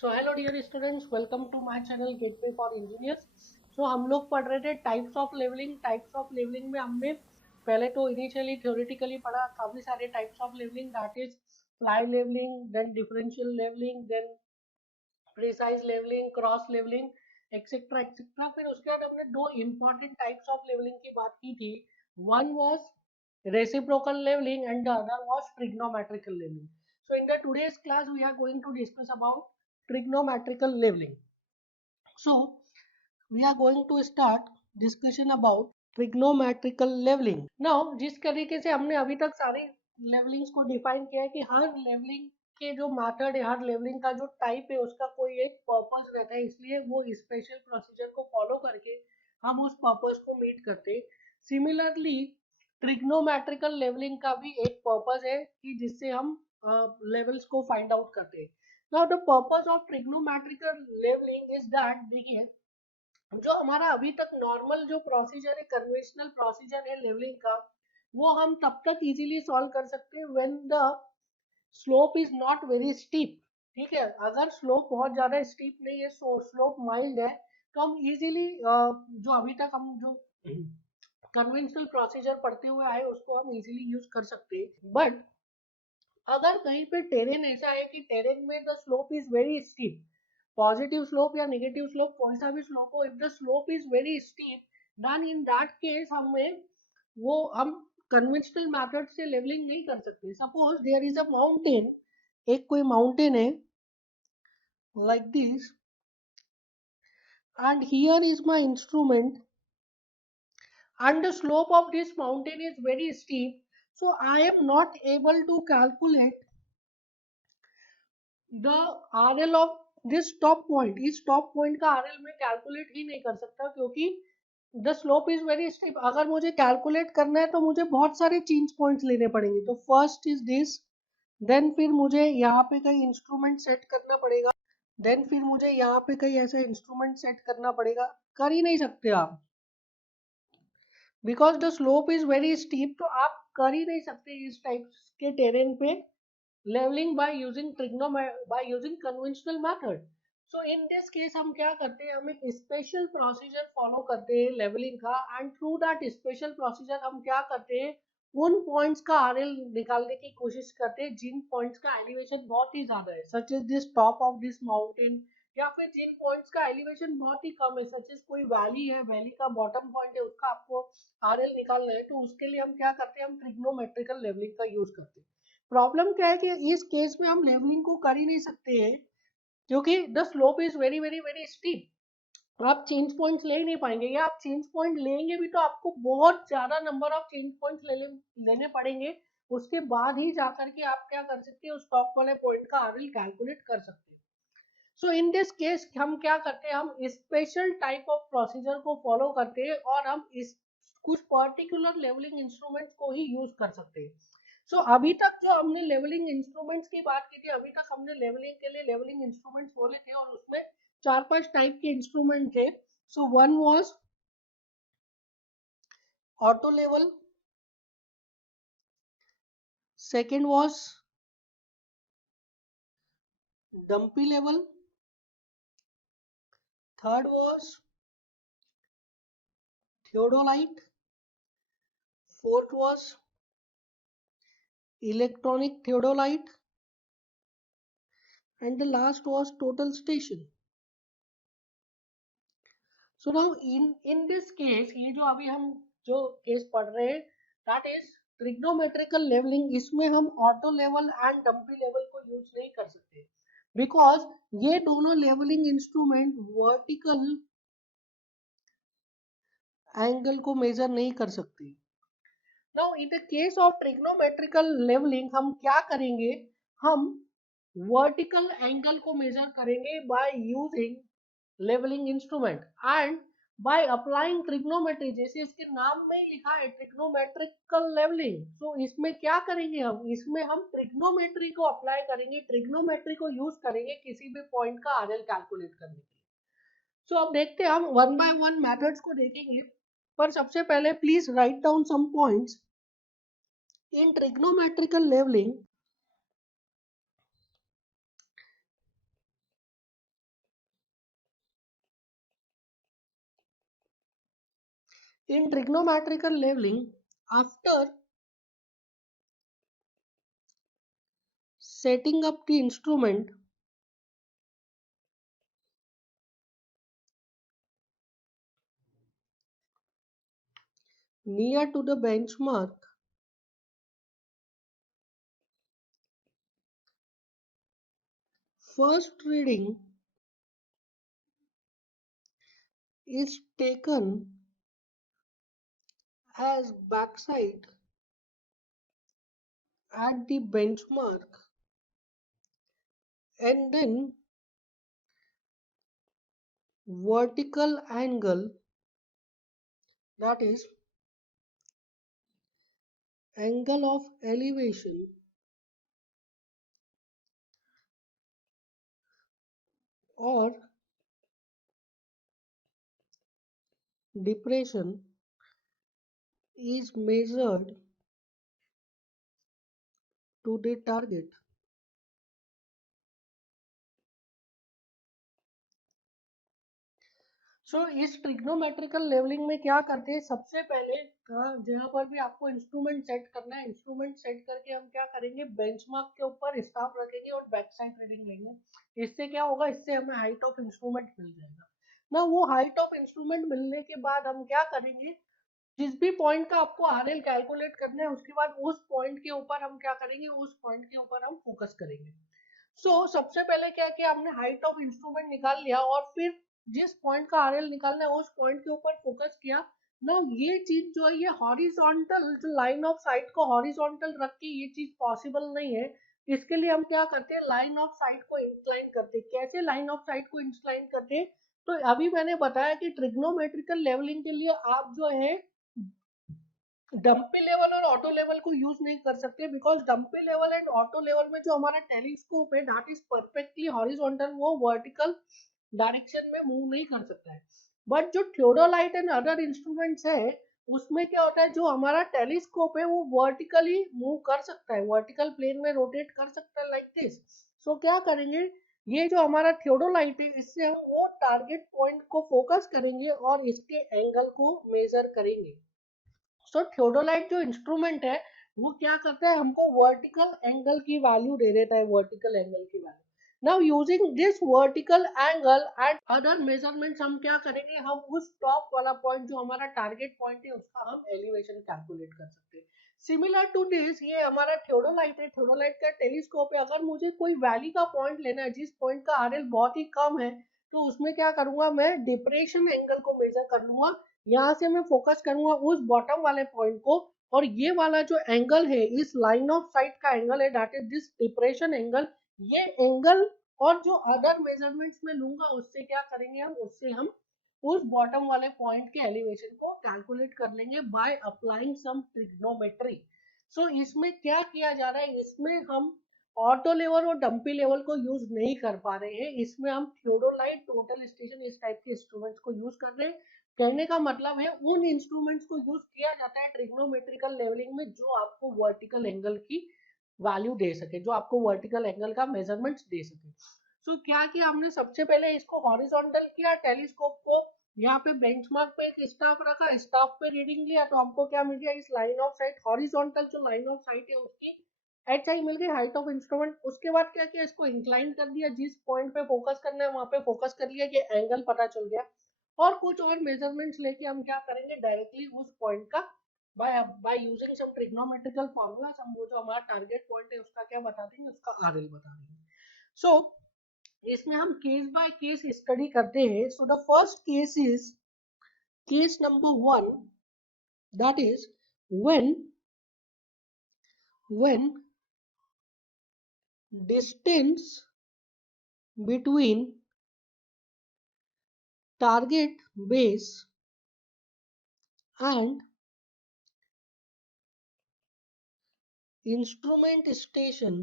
So hello dear students, welcome to my channel gateway for engineers. So हम लोग पढ़ रहे थे टाइप्स ऑफ लेवलिंग में हमने पहले तो इनिशियली थ्योरेटिकली पढ़ा काफी सारे types of levelling, that is fly levelling, then differential levelling, then precise levelling, cross levelling etcetera etcetera. फिर उसके बाद हमने दो इंपॉर्टेंट टाइप्स ऑफ लेवलिंग की बात की थी। One was reciprocal levelling and the other was trigonometrical levelling. So in the today's class we are going to discuss about trigonometrical leveling. So we are going to start discussion about trigonometrical leveling. Now जिस तरीके से हमने अभी तक सारे लेवलिंग्स को define किया है कि हर लेवलिंग के जो मेथड है, हर लेवलिंग का जो टाइप है, उसका कोई एक पर्पस रहता है, इसलिए वो स्पेशल प्रोसीजर को फॉलो करके हम उस पर्पस को मीट करते हैं. सिमिलरली ट्रिग्नोमेट्रिकल लेवलिंग का भी एक पर्पस है कि जिससे हम लेवल्स को फाइंड आउट करते हैं. Now the purpose of trigonometrical levelling is that, देखिए जो हमारा अभी तक नॉर्मल जो प्रोसीजर है, कन्वेंशनल प्रोसीजर है लेवलिंग का, वो हम तब तक इजीली सॉल्व कर सकते हैं when the slope is not very steep. ठीक है, अगर स्लोप बहुत ज्यादा स्टीप नहीं है, स्लोप माइल्ड है, तो हम इजीली जो अभी तक हम जो कन्वेंशनल प्रोसीजर पढ़ते हुए आए उसको हम इजीली यूज कर सकते हैं. बट अगर कहीं पे टेरेन ऐसा है कि टेरेन में the slope is very steep, positive slope या नेगेटिव स्लोप कोई सा भी स्लोप हो, if the slope is very steep, then in that case हमें वो हम कन्वेंशनल मेथड से लेवलिंग नहीं कर सकते. Suppose there is a mountain, एक कोई माउंटेन है like this, and here is my instrument and the slope of this mountain is very steep, so I am not able to calculate the RL of this top point. इस top point का RL मैं calculate ही नहीं कर सकता क्योंकि the slope is very steep. अगर मुझे calculate करना है तो मुझे बहुत सारे चेंज पॉइंट्स लेने पड़ेंगे. तो फर्स्ट इज दिस, देन फिर मुझे यहाँ पे कहीं इंस्ट्रूमेंट सेट करना पड़ेगा, देन फिर मुझे यहाँ पे कहीं ऐसा इंस्ट्रूमेंट सेट करना पड़ेगा. कर ही नहीं सकते आप, because the slope is very steep. तो आप कर ही नहीं सकते इस टाइप के टेरेन पे levelling by using conventional method. So in this case हम क्या करते हैं, हम एक स्पेशल प्रोसीजर फॉलो करते हैं लेवलिंग का, and through that special procedure हम क्या करते हैं, उन पॉइंट्स का आरएल निकालने की कोशिश करते हैं जिन पॉइंट्स का एलिवेशन बहुत ही ज्यादा है, such is this top of this mountain, या फिर जिन पॉइंट्स का एलिवेशन बहुत ही कम है, सच इज कोई वैली है, वैली का बॉटम पॉइंट है, उसका आपको आरएल निकालना है. तो उसके लिए हम क्या करते हैं, हम ट्रिग्नोमेट्रिकल लेवलिंग का यूज करते हैं. प्रॉब्लम क्या है कि इस केस में हम लेवलिंग को कर ही नहीं सकते हैं क्योंकि the slope is very very very steep. आप चेंज पॉइंट्स ले ही नहीं पाएंगे, या आप चेंज पॉइंट लेंगे भी तो आपको बहुत ज्यादा नंबर ऑफ चेंज पॉइंट्स लेने पड़ेंगे. उसके बाद ही जाकर के आप क्या कर सकते हैं, उस टॉप वाले पॉइंट का आरएल कैलकुलेट कर सकते हैं. सो इन दिस केस हम क्या करते हैं, हम स्पेशल टाइप ऑफ प्रोसीजर को फॉलो करते हैं और हम इस कुछ पर्टिकुलर लेवलिंग इंस्ट्रूमेंट्स को ही यूज कर सकते हैं. सो अभी तक जो हमने लेवलिंग इंस्ट्रूमेंट्स की बात की थी, अभी तक हमने लेवलिंग के लिए लेवलिंग इंस्ट्रूमेंट्स बोले थे और उसमें चार पांच टाइप के इंस्ट्रूमेंट थे. So one was auto level, second was dumpy level, third was theodolite, fourth was electronic theodolite, and the last was total station. So now in this case, ये जो अभी हम जो केस पढ़ रहे हैं, that is trigonometrical leveling, इसमें हम auto level and dumpy level को यूज नहीं कर सकते बिकॉज ये दोनों लेवलिंग इंस्ट्रूमेंट वर्टिकल एंगल को मेजर नहीं कर सकते. Now in the case of trigonometrical levelling हम क्या करेंगे, हम वर्टिकल एंगल को मेजर करेंगे by using levelling instrument and by applying trigonometry. जैसे इसके नाम में ही लिखा है ट्रिग्नोमेट्रिकल लेवलिंग, तो इसमें क्या करेंगे हम, इसमें हम ट्रिग्नोमेट्री को अप्लाई करेंगे, ट्रिग्नोमेट्री को यूज करेंगे किसी भी पॉइंट का आरएल कैलकुलेट करने के लिए. सो अब देखते हैं, हम वन बाय वन मेथड्स को देखेंगे, पर सबसे पहले please write down some points in trigonometrical leveling. In trigonometrical leveling, after setting up the instrument near to the benchmark, first reading is taken as backside at the benchmark, and then vertical angle, that is angle of elevation or depression, is measured to the target. सो इस trigonometrical levelling में क्या करते हैं, सबसे पहले जहाँ पर भी आपको इंस्ट्रूमेंट सेट करना है, इंस्ट्रूमेंट सेट करके हम क्या करेंगे, बेंचमार्क के ऊपर स्टाफ रखेंगे और बैक साइड रीडिंग लेंगे। इससे क्या होगा, इससे हमें हाइट ऑफ इंस्ट्रूमेंट मिल जाएगा ना। वो हाइट ऑफ इंस्ट्रूमेंट मिलने के बाद हम क्या करेंगे, जिस भी पॉइंट का आपको आरएल कैलकुलेट करना है, उसके बाद उस पॉइंट के ऊपर हम क्या करेंगे, उस पॉइंट के ऊपर हम फोकस करेंगे। सबसे पहले क्या किया हमने, हाइट ऑफ इंस्ट्रूमेंट निकाल लिया और फिर जिस पॉइंट का आरएल निकालना है उस पॉइंट के ऊपर फोकस किया ना। ये चीज जो है, ये हॉरिजॉन्टल, जो लाइन ऑफ साइट को हॉरिजॉन्टल रख के ये चीज पॉसिबल नहीं है। इसके लिए हम क्या करते हैं, लाइन ऑफ साइट को इंक्लाइन करते हैं। कैसे लाइन ऑफ साइट को इंक्लाइन करते हैं, तो अभी मैंने बताया कि ट्रिग्नोमेट्रिकल लेवलिंग के लिए आप जो है डंपी लेवल और ऑटो लेवल को यूज नहीं कर सकते, because dumpy level and auto level में जो हमारा टेलीस्कोप है दैट इज परफेक्टली हॉरिजॉन्टल, वो वर्टिकल डायरेक्शन में मूव नहीं कर सकता है। बट जो थियोडोलाइट एंड अदर इंस्ट्रूमेंट्स है, उसमें क्या होता है, जो हमारा टेलीस्कोप है वो वर्टिकली मूव कर सकता है, वर्टिकल प्लेन में रोटेट कर सकता है, लाइक दिस। क्या करेंगे, ये जो हमारा थियोडोलाइट है, इससे हम वो टारगेट पॉइंट को फोकस करेंगे और इसके एंगल को मेजर करेंगे। थियोडोलाइट जो इंस्ट्रूमेंट है वो क्या करता है, हमको वर्टिकल एंगल की वैल्यू दे देता है, वर्टिकल एंगल की value. Now using this vertical angle and other measurements, हम क्या करेंगे, हम उस टॉप वाला पॉइंट जो हमारा टारगेट पॉइंट है उसका हम एलिवेशन कैलकुलेट कर सकते हैं। सिमिलर टू दिस, ये हमारा थियोडोलाइट है, थियोडोलाइट का टेलीस्कोप है। अगर मुझे कोई वैली का पॉइंट लेना है जिस पॉइंट का आरएल बहुत ही कम है, तो उसमें क्या करूंगा, मैं डिप्रेशन एंगल को मेजर कर लूंगा। यहाँ से मैं फोकस करूंगा उस बॉटम वाले पॉइंट को, और ये वाला जो एंगल है, इस लाइन ऑफ साइट का एंगल है, that is this depression angle. ये एंगल और जो अदर मेजरमेंट्स में लूंगा उससे क्या करेंगे, हम उससे हम उस बॉटम वाले पॉइंट के एलिवेशन को कैलकुलेट कर लेंगे बाय अप्लाइंग सम ट्रिग्नोमेट्री। इसमें क्या किया जा रहा है, इसमें हम ऑटो लेवल और डंपी लेवल को यूज नहीं कर पा रहे हैं, इसमें हम थियोडोलाइट, टोटल स्टेशन, इस टाइप के इंस्ट्रूमेंट्स को यूज कर रहे हैं। कहने का मतलब है उन इंस्ट्रूमेंट्स को यूज किया जाता है ट्रिग्नोमेट्रिकल लेवलिंग में जो आपको वर्टिकल एंगल की वैल्यू दे सके, जो आपको वर्टिकल एंगल का मेजरमेंट्स दे सके। क्या किया हमने, सबसे पहले इसको हॉरिजॉन्टल किया, टेलीस्कोप को यहाँ पे बेंचमार्क पे एक स्टाफ रखा, स्टाफ पे रीडिंग लिया, तो हमको क्या मिल गया, इस लाइन ऑफ साइट, हॉरिजॉन्टल जो लाइन ऑफ साइट है उसकी एच आई मिल गई, हाइट ऑफ इंस्ट्रूमेंट। उसके बाद क्या किया, इसको इंक्लाइन कर दिया, जिस पॉइंट पे फोकस करना है वहां पे फोकस कर लिया, कि एंगल पता चल गया। और कुछ और मेजरमेंट्स लेके हम क्या करेंगे, डायरेक्टली उस पॉइंट का by by using some trigonometrical formula, हम वो जो हमारा टारगेट पॉइंट है उसका क्या बता देंगे, उसका आरएल बता देंगे। इसमें हम केस बाय केस स्टडी करते हैं। The first case is case number 1, that is when when distance between target base and instrument station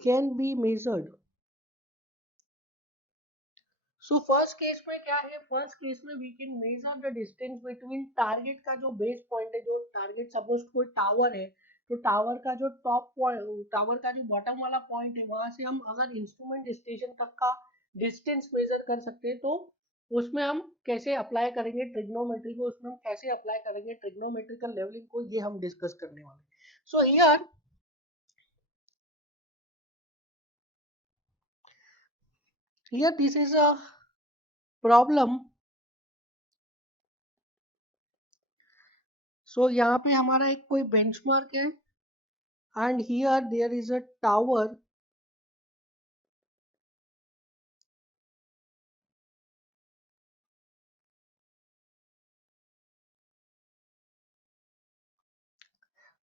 can be measured. First case में क्या है, फर्स्ट केस में we can measure the distance between target का जो base point है, जो target suppose कोई tower है, तो टावर का जो टॉप पॉइंट, टावर का जो बॉटम वाला पॉइंट है, वहां से हम अगर इंस्ट्रूमेंट स्टेशन तक का डिस्टेंस मेजर कर सकते हैं, तो उसमें हम कैसे अप्लाई करेंगे ट्रिग्नोमेट्री को, उसमें हम कैसे अप्लाई करेंगे ट्रिग्नोमेट्रिकल लेवलिंग को, ये हम डिस्कस करने वाले। So here this is a problem. So यहाँ पे हमारा एक कोई बेंचमार्क है and here there is a tower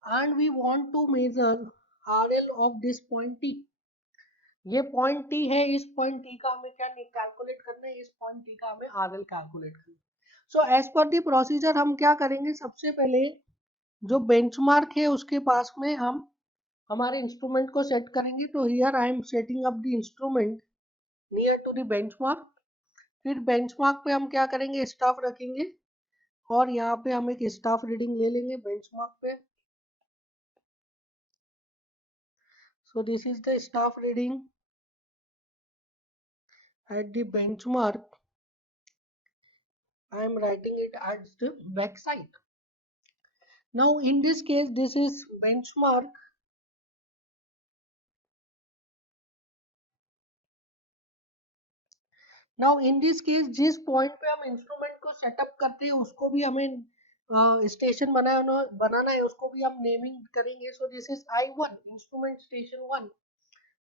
and we want to measure RL of this point T। ये पॉइंट T है, इस पॉइंट T का हमें क्या कैलकुलेट करना है, इस पॉइंट T का हमें RL कैलकुलेट करना है। So as per the procedure हम क्या करेंगे, सबसे पहले जो बेंचमार्क है उसके पास में हम हमारे इंस्ट्रूमेंट को सेट करेंगे। तो here I am setting up the instrument near to the benchmark. फिर बेंचमार्क पे हम क्या करेंगे, स्टाफ रखेंगे और यहाँ पे हम एक स्टाफ रीडिंग ले लेंगे बेंचमार्क पे। So this is the staff reading at the benchmark. I am writing it at the back side. Now in this case this is benchmark. Now in this case जिस point पे हम instrument को setup करते हैं उसको भी हमें station बनाना है, उसको भी हम नेमिंग करेंगे। So this is I1 instrument station 1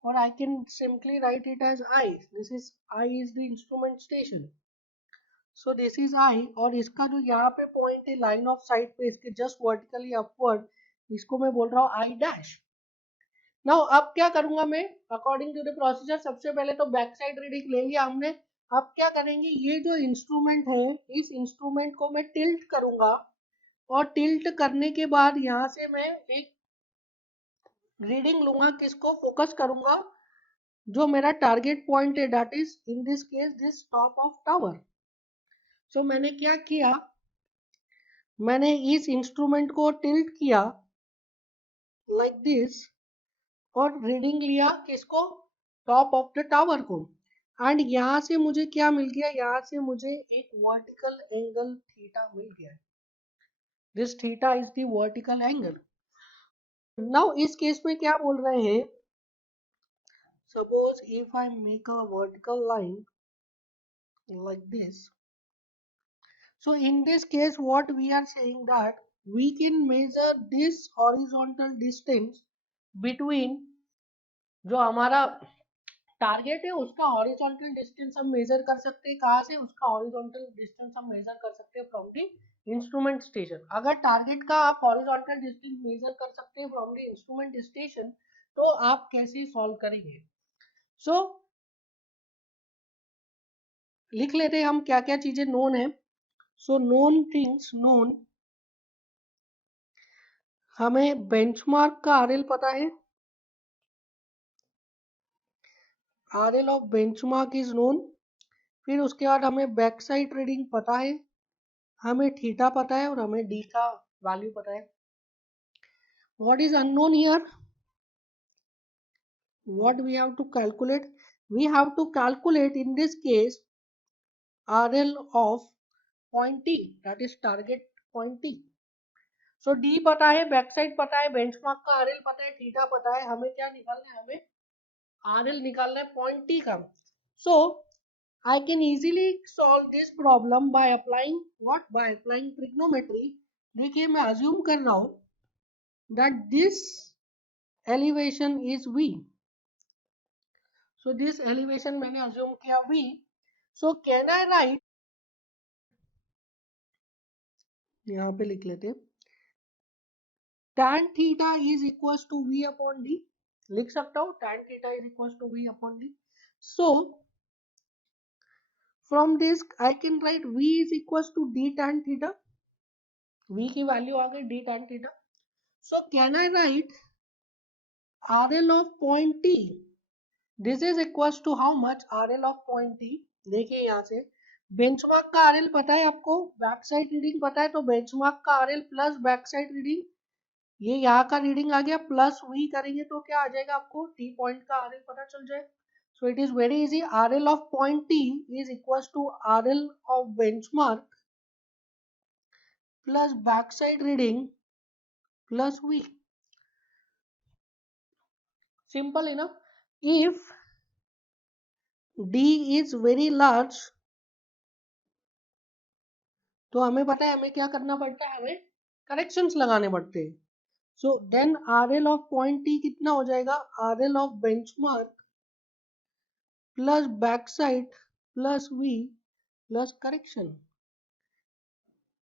or I can simply write it as I. This is I is the instrument station. So this is आई, और इसका जो यहाँ पे पॉइंट है लाइन ऑफ साइट पे इसके जस्ट वर्टिकली अपवर्ड, इसको मैं बोल रहा हूँ आई डैश। नाउ अब क्या करूंगा मैं, अकॉर्डिंग टू द प्रोसीजर, सबसे पहले तो बैक साइड रीडिंग ले लिया हमने। अब क्या करेंगे, ये जो इंस्ट्रूमेंट है इस इंस्ट्रूमेंट को मैं टिल्ट करूंगा और टिल्ट करने के बाद यहाँ से मैं एक रीडिंग लूंगा, किसको फोकस करूंगा, जो मेरा टारगेट पॉइंट है, that is in this case this top of tower. So मैंने क्या किया, मैंने इस इंस्ट्रूमेंट को टिल्ट किया लाइक दिस और रीडिंग लिया किसको, टॉप ऑफ द टावर को। एंड यहाँ से मुझे क्या मिल गया, यहाँ से मुझे एक वर्टिकल एंगल थीटा मिल गया। This theta is the vertical angle. Now इस केस में क्या बोल रहे हैं, suppose if I make a vertical line like this. So in this case what we are saying that we can measure this horizontal distance between जो हमारा target है उसका हॉरिजॉन्टल डिस्टेंस हम मेजर कर सकते हैं। कहाँ से, उसका हॉरिजॉन्टल डिस्टेंस हम मेजर कर सकते हैं फ्रॉम द इंस्ट्रूमेंट स्टेशन। अगर टारगेट का आप हॉरिजॉन्टल डिस्टेंस मेजर कर सकते हैं फ्रॉम द इंस्ट्रूमेंट स्टेशन तो आप कैसे सॉल्व करेंगे। सो लिख लेते हैं हम क्या क्या चीजें नोन है। सो नोन थिंग्स नोन, हमें बेंचमार्क का आरएल पता है, RL of benchmark is known. फिर उसके बाद हमें बैक साइड रीडिंग पता है, हमें थीटा पता है और हमें डी का वैल्यू पता है। What is unknown here, what we have to calculate, we have to calculate in this case RL of point T, that is target point T। so D पता है, बैक साइड पता है, benchmark का RL पता है, theta पता है, हमें क्या निकालना है, हमें RL निकालना है पॉइंट T का। so I can easily solve this problem by applying what, by applying trigonometry। देखिए मैं assume कर रहा हूं that this elevation is V। So this elevation मैंने assume किया V। So can I write, यहाँ पे लिख लेते tan theta is equals to V upon D। लिख सकता हूँ tan theta is equals to V upon D। So from this I can write V is equals to D tan theta। V की value आ गई D tan theta। So can I write RL of point T, this is equals to how much, RL of point T। देखिए यहाँ से benchmark का RL पता है आपको, बैक साइड रीडिंग पता है, तो बेंचमार्क का RL plus back side reading, ये यहाँ का रीडिंग आ गया, प्लस वी करेंगे तो क्या आ जाएगा, आपको टी पॉइंट का RL पता चल जाए। So it is very easy. RL of point T is equals to RL of benchmark plus backside reading plus V. Simple enough. If D is very large, तो हमें पता है हमें क्या करना पड़ता है, हमें करेक्शंस लगाने पड़ते हैं. So then RL of point T कितना हो जाएगा? RL of benchmark plus backside plus V plus correction.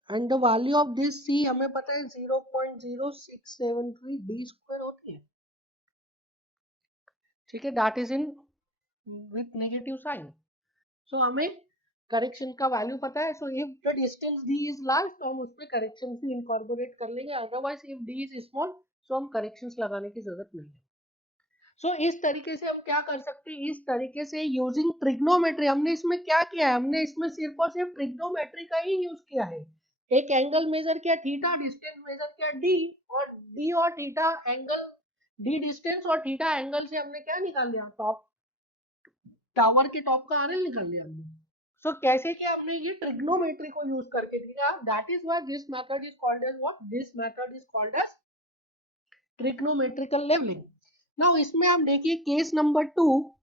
And the value of this C हमें पता है 0.0673 D square होती है. ठीक है, that is in with negative sign. So हमें करेक्शन का वैल्यू पता है. So if the distance D is large तो हम उस पर करेक्शन भी इनकॉर्पोरेट कर लेंगे. Otherwise if D is small तो हम करेक्शंस लगाने की जरूरत नहीं है. सो इस तरीके से हम क्या कर सकते हैं, इस तरीके से यूजिंग ट्रिग्नोमेट्री. हमने इसमें क्या किया है, हमने इसमें सिर्फ और सिर्फ ट्रिग्नोमेट्री का ही यूज किया है. एक एंगल मेजर किया थीटा, डिस्टेंस मेजर किया डी और थीटा एंगल, डी डिस्टेंस और थीटा एंगल से हमने क्या निकाल लिया, टॉप टावर के टॉप का आरएल निकाल लिया हमने. सो कैसे किया हमने, ये ट्रिग्नोमेट्री को यूज करके. ठीक है, that is why this method is called as what, this method is called as trigonometrical levelling. Now इसमें आप देखिए केस नंबर 2.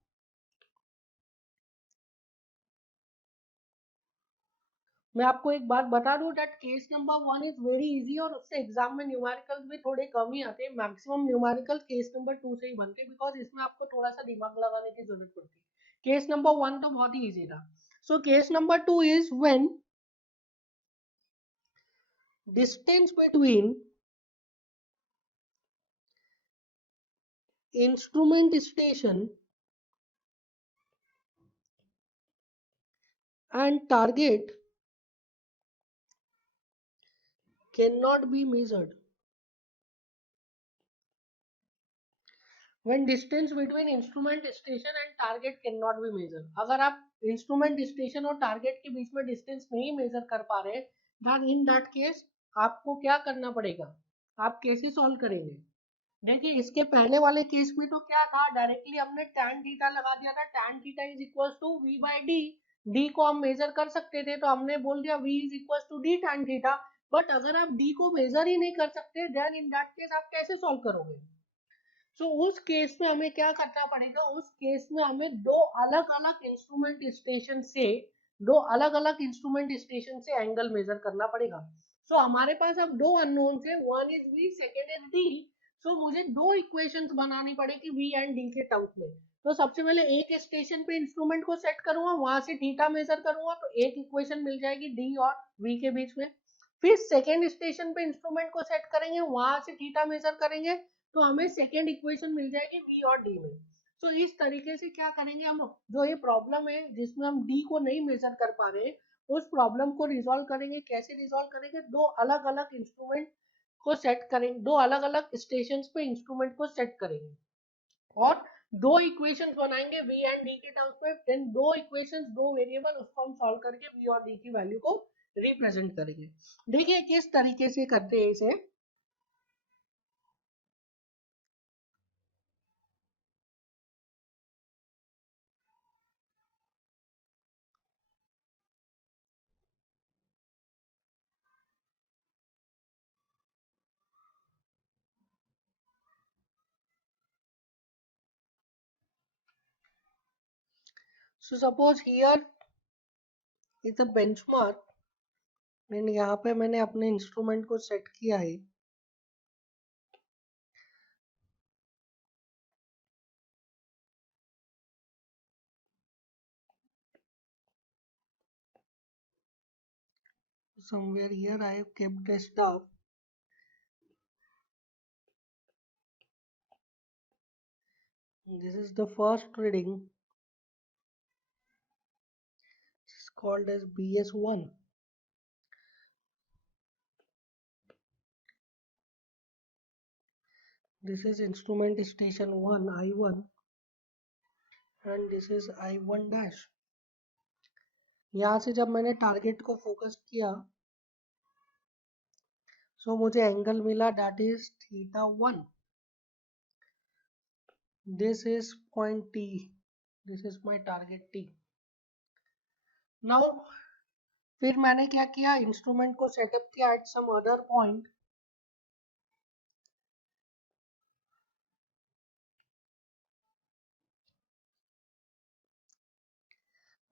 मैं आपको एक बात बता दूं that case number 1 is very easy और उससे एग्जाम में न्यूमेरिकल्स भी थोड़े कम ही आते हैं. मैक्सिमम न्यूमेरिकल केस नंबर 2 से ही बनते हैं बिकॉज इसमें आपको थोड़ा सा दिमाग लगाने की जरूरत पड़ती है. केस नंबर 1 तो बहुत ही इजी था. So case number 2 is when distance between instrument station and target cannot be measured. When distance between instrument station and target cannot be measured. अगर आप इंस्ट्रूमेंट स्टेशन और टारगेट के बीच में डिस्टेंस नहीं major कर पा रहे, then in that case आपको क्या करना पड़ेगा, आप कैसे सॉल्व करेंगे. देखिए इसके पहले वाले केस में तो क्या था, डायरेक्टली हमने tan थीटा लगा दिया था. tan theta is equal to v by D. D को हम मेजर कर सकते थे तो हमने बोल दिया v is equal to D tan theta. But अगर आप डी को मेजर ही नहीं कर सकते, देन इन दैट केस आप कैसे सॉल्व करोगे. सो उस केस में हमें क्या करना पड़ेगा, उस केस में हमें दो अलग अलग इंस्ट्रूमेंट स्टेशन से एंगल मेजर करना पड़ेगा. सो हमारे पास अब दो अननोन्स है, one is v, second is d. सो मुझे दो इक्वेशंस बनानी पड़ेगी v एंड d के टर्म्स में. तो सबसे पहले एक स्टेशन पे इंस्ट्रूमेंट को सेट करूंगा, वहां से थीटा मेजर करूंगा तो एक इक्वेशन मिल जाएगी d और v के बीच में. फिर सेकेंड स्टेशन पे इंस्ट्रूमेंट को सेट करेंगे, वहां से थीटा मेजर करेंगे तो हमें सेकेंड इक्वेशन मिल जाएगी v और d में. तो इस तरीके से क्या करेंगे हम, जो ये प्रॉब्लम है जिसमें हम d को नहीं मेजर कर पा रहे, उस प्रॉब्लम को रिजॉल्व करेंगे. कैसे रिजॉल्व करेंगे, दो अलग अलग इंस्ट्रूमेंट को सेट करेंगे, दो अलग अलग स्टेशन पे इंस्ट्रूमेंट को सेट करेंगे और दो इक्वेशंस बनाएंगे v एंड d के टर्म्स में. देन दो इक्वेशंस, दो वेरिएबल, उसको हम सॉल्व करके v और d की वैल्यू को रिप्रेजेंट करेंगे. देखिए किस तरीके से करते हैं इसे. So suppose here is a benchmark and यहाँ पे मैंने अपने इंस्ट्रूमेंट को सेट किया है. Somewhere here I have kept the stuff. This is the first reading. It's called as BS1. This is instrument station 1 I1 and this is I1 dash. यहाँ से जब मैंने टारगेट को फोकस किया सो मुझे एंगल मिला that is theta 1. This is point T. This is my target T. Now फिर मैंने क्या किया, इंस्ट्रूमेंट को सेटअप किया at some other point.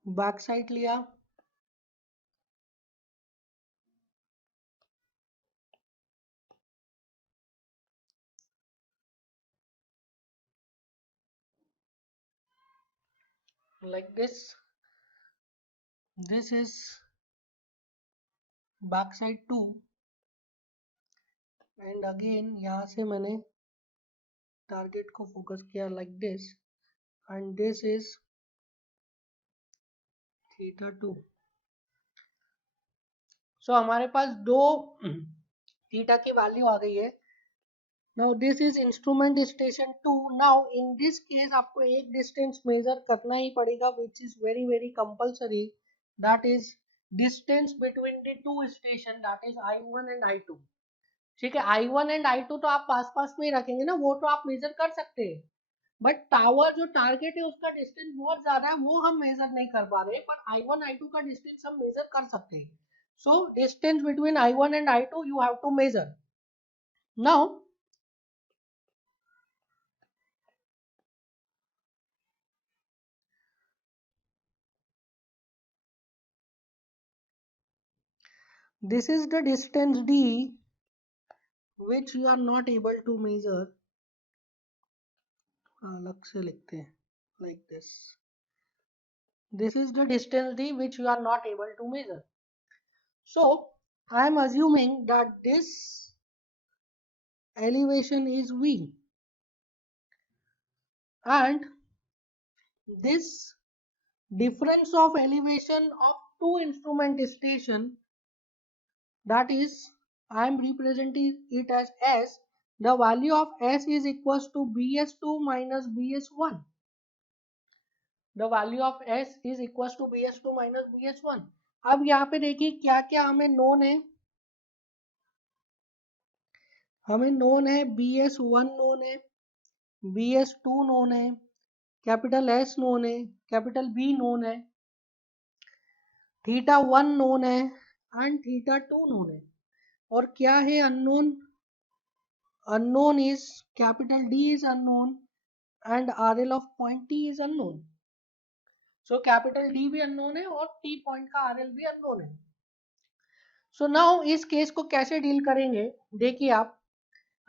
Back side लिया, like this is back side 2 and again यहाँ से मैंने टारगेट को फोकस किया like this and this is theta 2. So हमारे पास दो थीटा की वैल्यू आ गई है. Now this is instrument station 2. Now in this case आपको एक डिस्टेंस मेजर करना ही पड़ेगा which is very very compulsory. That is distance between the two station, that is I1 and I2. ठीक है, I1 एंड I2 तो आप पास पास में ही रखेंगे ना, वो तो आप मेजर कर सकते हैं. बट टावर जो टारगेट है उसका डिस्टेंस बहुत ज्यादा है, वो हम मेजर नहीं कर पा रहे, पर I1 I2 का डिस्टेंस हम मेजर कर सकते हैं. So distance between I1 and I2 you have to measure. Now this is the distance D which you are not able to measure. अलग से लिखते हैं like this. This is the distance D which you are not able to measure. So I am assuming that this elevation is V and this difference of elevation of two instrument station, that is I am representing it as S. The value of S is equals to BS2 minus BS1. The value of S is equals to BS2 minus BS1. अब यहाँ पे देखिए क्या क्या हमें known है. हमें known है BS1 नोन है, BS2 नोन है, कैपिटल S नोन है, कैपिटल B नोन है, थीटा 1 नोन है एंड थीटा 2 नोन है. और क्या है unknown? Unknown is capital D is unknown and RL of point T is unknown. So capital D भी अननोन है और T पॉइंट का RL भी अननोन है. सो नाउ इस केस को कैसे डील करेंगे, देखिए आप,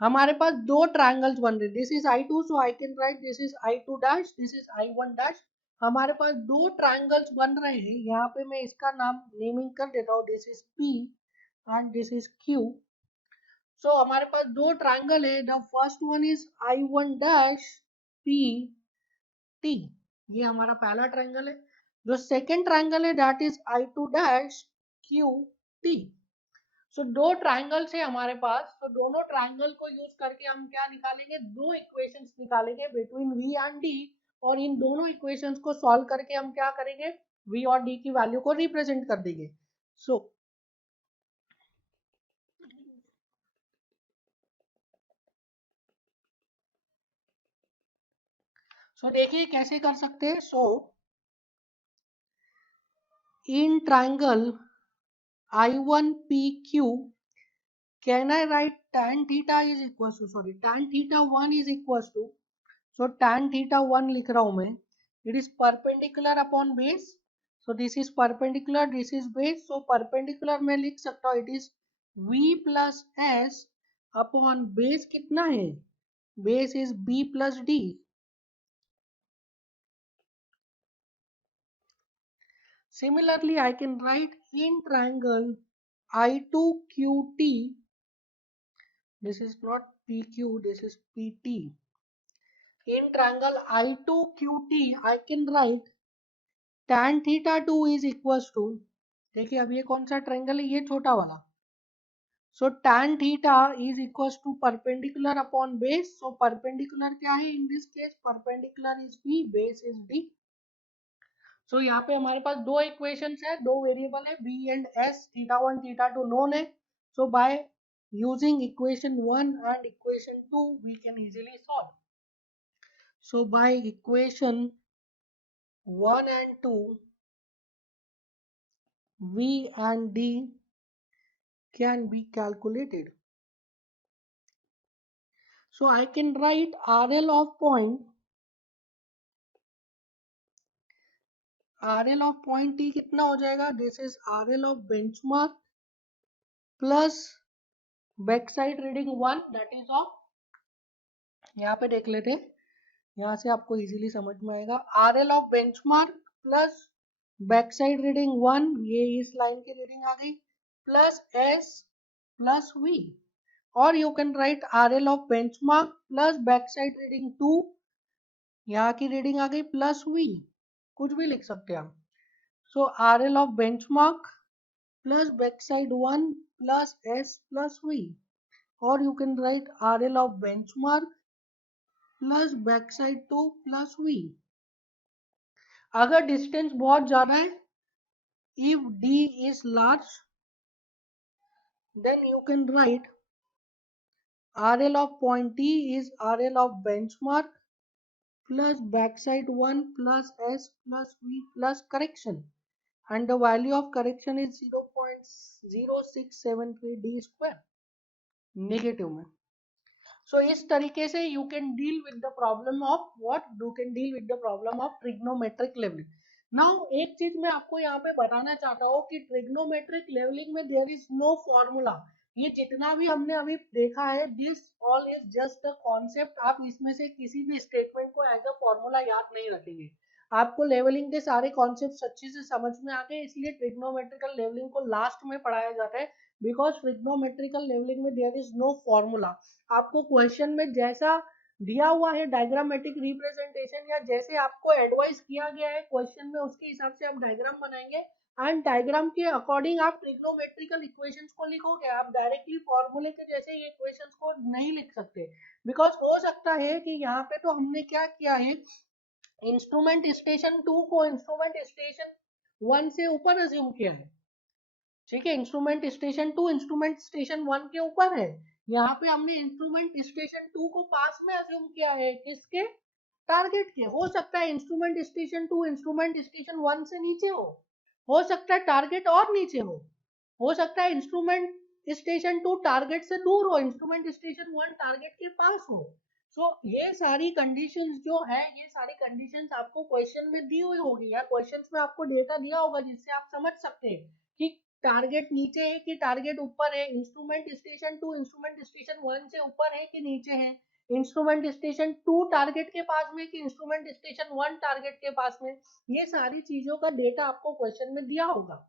हमारे पास दो ट्रायंगल्स बन रहे. This is I2, so I can right this is I2 dash, this is I1 dash. हमारे पास दो ट्रायंगल्स बन रहे हैं. यहाँ पे मैं इसका नाम नेमिंग कर देता हूँ, this is P and this is Q. सो हमारे पास दो ट्रायंगल है. The first one is I1 dash P T, ये हमारा पहला ट्रायंगल है. जो सेकेंड ट्रायंगल है that is I2 dash Q T. सो दो ट्रायंगल्स है हमारे पास, तो दोनों ट्रायंगल को यूज करके हम क्या निकालेंगे, दो इक्वेशंस निकालेंगे बिटवीन V एंड D. और इन दोनों इक्वेशंस को सॉल्व करके हम क्या करेंगे, V और D की वैल्यू को रिप्रेजेंट कर देंगे. सो देखिए कैसे कर सकते हैं. So in triangle I1PQ, can I write tan theta is equals to, sorry, tan theta 1 is equals to, so tan theta 1 लिख रहा हूं मैं, it is perpendicular upon base. So this is perpendicular, this is base, so perpendicular मैं लिख सकता हूँ, it is V plus S upon base कितना है, base is B plus D. Similarly I can write in triangle I2QT, this is not PQ, this is PT. In triangle I2QT I can write tan theta 2 is equals to, देखिए अब ये कौन सा triangle है, ये छोटा वाला. सो tan theta is equals to perpendicular upon base. So perpendicular क्या है in this case, perpendicular is B, base is D. सो यहाँ पे हमारे पास दो इक्वेशंस है, दो वेरिएबल है B and S, theta 1 theta 2 known है. सो bye using equation 1 and equation 2 we can easily solve. So by equation 1 and 2, V and D can be calculated. So I can write RL of point T कितना हो जाएगा? This is RL of benchmark plus back side reading 1 that is of, यहाँ पे देख लेते हैं, यहाँ से आपको इजीली समझ में आएगा। RL of benchmark plus back side reading 1, ये इस लाइन की रीडिंग आ गई, प्लस S प्लस V, और you can write RL of benchmark plus back side reading 2, यहाँ की रीडिंग आ गई, प्लस V, कुछ भी लिख सकते हैं आप। सो RL of benchmark plus backside 1 plus S plus V, or you can write RL of benchmark plus backside 2 plus V। अगर डिस्टेंस बहुत ज्यादा है, if D is large, then you can write RL of point T is RL of benchmark plus backside 1 plus S plus V plus correction, and the value of correction is 0.0673 D square negative में। So इस तरीके से you can deal with the problem of what? You can deal with the problem of trigonometric leveling. Now एक चीज मैं आपको यहाँ पे बताना चाहता हूँ कि trigonometric leveling में there is no formula। ये जितना भी हमने अभी देखा है, this all is just a concept। आप इसमें से किसी भी स्टेटमेंट को एज अ फॉर्मूला याद नहीं रखेंगे। आपको लेवलिंग के सारे कॉन्सेप्ट अच्छे से समझ में आ गए, इसलिए ट्रिग्नोमेट्रिकल लेवलिंग को लास्ट में पढ़ाया जाता है, बिकॉज ट्रिग्नोमेट्रिकल लेवलिंग में देयर इज नो फॉर्मूला। आपको क्वेश्चन में जैसा दिया हुआ है डायग्रामेटिक रिप्रेजेंटेशन, या जैसे आपको एडवाइस किया गया है क्वेश्चन में, उसके हिसाब से आप डायग्राम बनाएंगे, एंड डायग्राम के अकॉर्डिंग आप ट्रिग्नोमेट्रिकल इक्वेशंस को लिखोगे। आप डायरेक्टली फॉर्मूले के जैसे ये इक्वेशंस को नहीं लिख सकते, बिकॉज हो सकता है कि यहाँ पे तो हमने क्या किया है, इंस्ट्रूमेंट स्टेशन 2 को इंस्ट्रूमेंट स्टेशन 1 से ऊपर अज्यूम किया है। ठीक है, इंस्ट्रूमेंट स्टेशन 2 इंस्ट्रूमेंट स्टेशन 1 के ऊपर है, यहाँ पे हमने इंस्ट्रूमेंट स्टेशन 2 को पास में अज्यूम किया है, किसके? टारगेट के। हो सकता है इंस्ट्रूमेंट स्टेशन 2 इंस्ट्रूमेंट स्टेशन 1 से नीचे हो सकता है टारगेट और नीचे हो सकता है इंस्ट्रूमेंट स्टेशन 2 टारगेट से दूर हो, इंस्ट्रूमेंट स्टेशन 1 टारगेट के पास हो। सो ये सारी कंडीशंस जो है, ये सारी कंडीशंस आपको क्वेश्चन में दी हुई होगी, या क्वेश्चंस में आपको डेटा दिया होगा, जिससे आप समझ सकते हैं कि टारगेट नीचे है कि टारगेट ऊपर है, इंस्ट्रूमेंट स्टेशन 2 इंस्ट्रूमेंट स्टेशन 1 से ऊपर है कि नीचे है, इंस्ट्रूमेंट स्टेशन 2 टारगेट के पास में कि इंस्ट्रूमेंट स्टेशन 1 टारगेट के पास में। ये सारी चीजों का डेटा आपको क्वेश्चन में दिया होगा।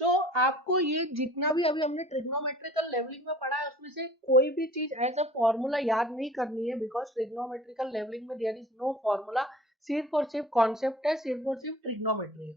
सो आपको ये जितना भी अभी हमने ट्रिग्नोमेट्रिकल लेवलिंग में पढ़ा है, उसमें से कोई भी चीज एज अ फॉर्मूला याद नहीं करनी है, बिकॉज ट्रिग्नोमेट्रिकल लेवलिंग में देयर इज नो फॉर्मूला, सिर्फ और सिर्फ कॉन्सेप्ट है, सिर्फ और सिर्फ ट्रिग्नोमेट्री है।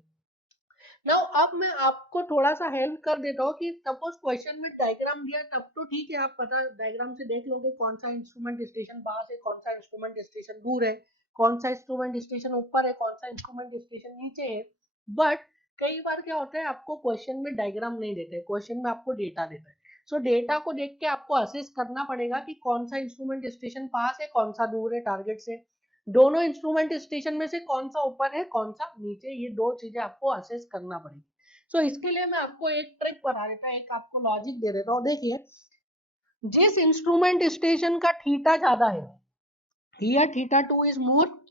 नाउ अब मैं आपको थोड़ा सा हेल्प कर देता हूँ कि सपोज क्वेश्चन में डायग्राम दिया, तब तो ठीक है, आप पता डायग्राम से देख लोगे कौन सा इंस्ट्रूमेंट स्टेशन पास है, कौन सा इंस्ट्रूमेंट स्टेशन दूर है, कौन सा इंस्ट्रूमेंट स्टेशन ऊपर है, कौन सा इंस्ट्रूमेंट स्टेशन नीचे है। बट कई बार क्या होता है, आपको क्वेश्चन में डायग्राम नहीं देते, क्वेश्चन में आपको डेटा देता है। सो डेटा को देख के आपको असेस करना पड़ेगा कि कौन सा इंस्ट्रूमेंट स्टेशन पास है, कौन सा दूर है टारगेट से, दोनों इंस्ट्रूमेंट स्टेशन में से कौन सा ऊपर है कौन सा नीचे, ये दो चीजें आपको असेस करना पड़ेगी। सो इसके लिए मैं आपको एक ट्रिक बता देता हूँ, एक आपको लॉजिक दे देता हूँ। देखिए, जिस इंस्ट्रूमेंट स्टेशन का थीटा ज्यादा है, here theta 2 is more,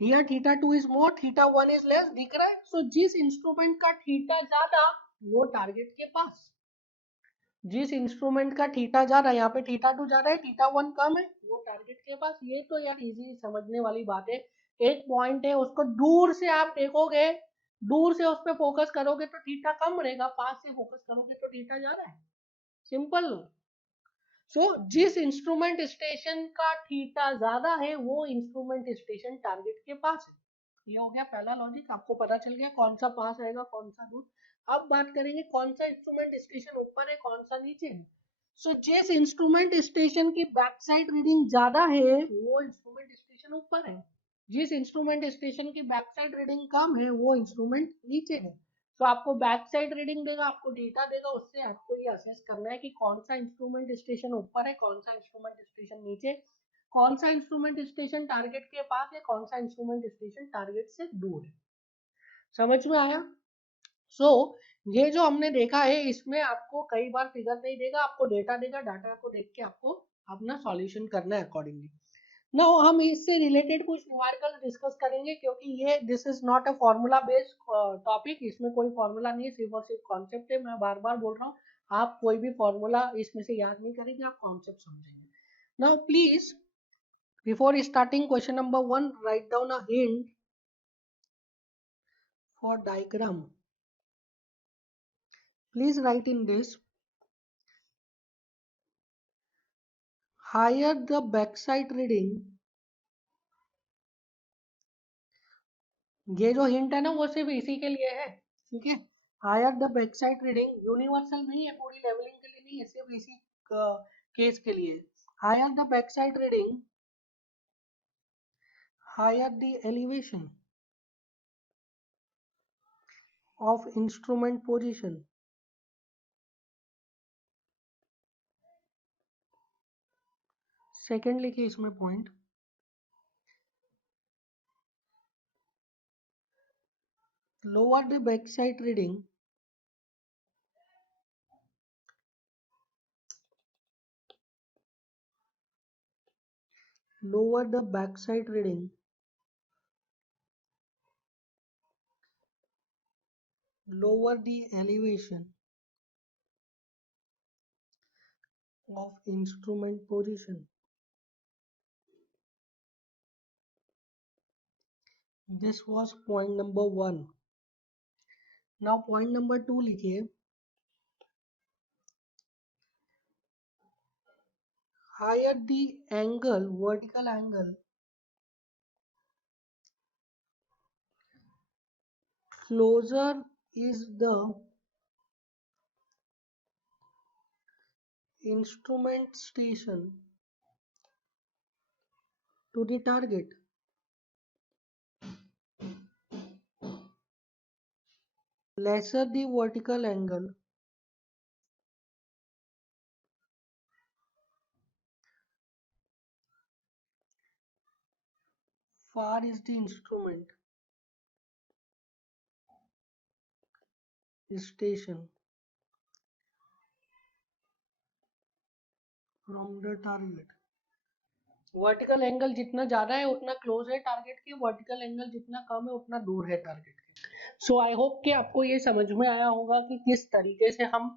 here theta 2 is more, theta 1 is less, दिख रहा है। सो जिस इंस्ट्रूमेंट का थीटा ज्यादा, वो टारगेट के पास, जिस इंस्ट्रूमेंट का थीटा ज्यादा, यहाँ पे थीटा 2 ज्यादा है, थीटा 1 कम है, वो टारगेट के पास। ये तो यार इजी समझने वाली बात है। एक पॉइंट है, उसको दूर से आप देखोगे, दूर से उस पर फोकस करोगे तो थीटा कम रहेगा, पास से फोकस करोगे तो थीटा ज्यादा है, सिंपल। सो जिस इंस्ट्रूमेंट स्टेशन का थीटा ज्यादा है, वो इंस्ट्रूमेंट स्टेशन टारगेट के पास है। ये हो गया पहला लॉजिक, आपको पता चल गया कौन सा पास आएगा कौन सा दूर। अब बात करेंगे कौन सा इंस्ट्रूमेंट स्टेशन ऊपर है कौन सा नीचे है। सो जिस इंस्ट्रूमेंट स्टेशन की बैक साइड रीडिंग ज्यादा है, वो इंस्ट्रूमेंट स्टेशन ऊपर है, जिस इंस्ट्रूमेंट स्टेशन की बैक साइड रीडिंग कम है, वो इंस्ट्रूमेंट नीचे है। तो आपको बैक साइड रीडिंग देगा, आपको डेटा देगा, उससे आपको ये असेस करना है कि कौन सा इंस्ट्रूमेंट स्टेशन ऊपर है कौन सा इंस्ट्रूमेंट स्टेशन नीचे, कौन सा इंस्ट्रूमेंट स्टेशन टारगेट के पास है, कौन सा इंस्ट्रूमेंट स्टेशन टारगेट से दूर है। समझ में आया। सो ये जो हमने देखा है इसमें आपको कई बार फिगर नहीं देगा, आपको डेटा देगा, डाटा को देख के आपको अपना सॉल्यूशन करना है अकॉर्डिंगली। नाउ हम इससे रिलेटेड कुछ न्यूमेरिकल डिस्कस करेंगे, क्योंकि ये this is not a formula based topic, इसमें कोई फॉर्मूला नहीं है, सिर्फ और सिर्फ कॉन्सेप्ट है। मैं बार बार बोल रहा हूँ, आप कोई भी फॉर्मूला इसमें से याद नहीं करेंगे, आप कॉन्सेप्ट समझेंगे। Now please before starting question number 1 write down a hint for diagram. Please write in this, higher the backside reading. ये जो हिंट है ना वो सिर्फ इसी के लिए है, ठीक है। Higher the backside reading universal नहीं है, पूरी लेवलिंग के लिए नहीं है, सिर्फ इसी केस के लिए। Higher the backside reading, higher the elevation of instrument position. Second लिखिए इसमें point, lower the backside reading, lower the backside reading lower the elevation of instrument position. This was point number 1. Now point number 2 लिखिए, higher the angle, vertical angle, closer is the instrument station to the target. Lesser the vertical angle, far is the instrument station from the target. Vertical angle जितना ज्यादा है उतना close है target के, vertical angle जितना कम है उतना दूर है टारगेट के। सो आई होप कि आपको ये समझ में आया होगा कि किस तरीके से हम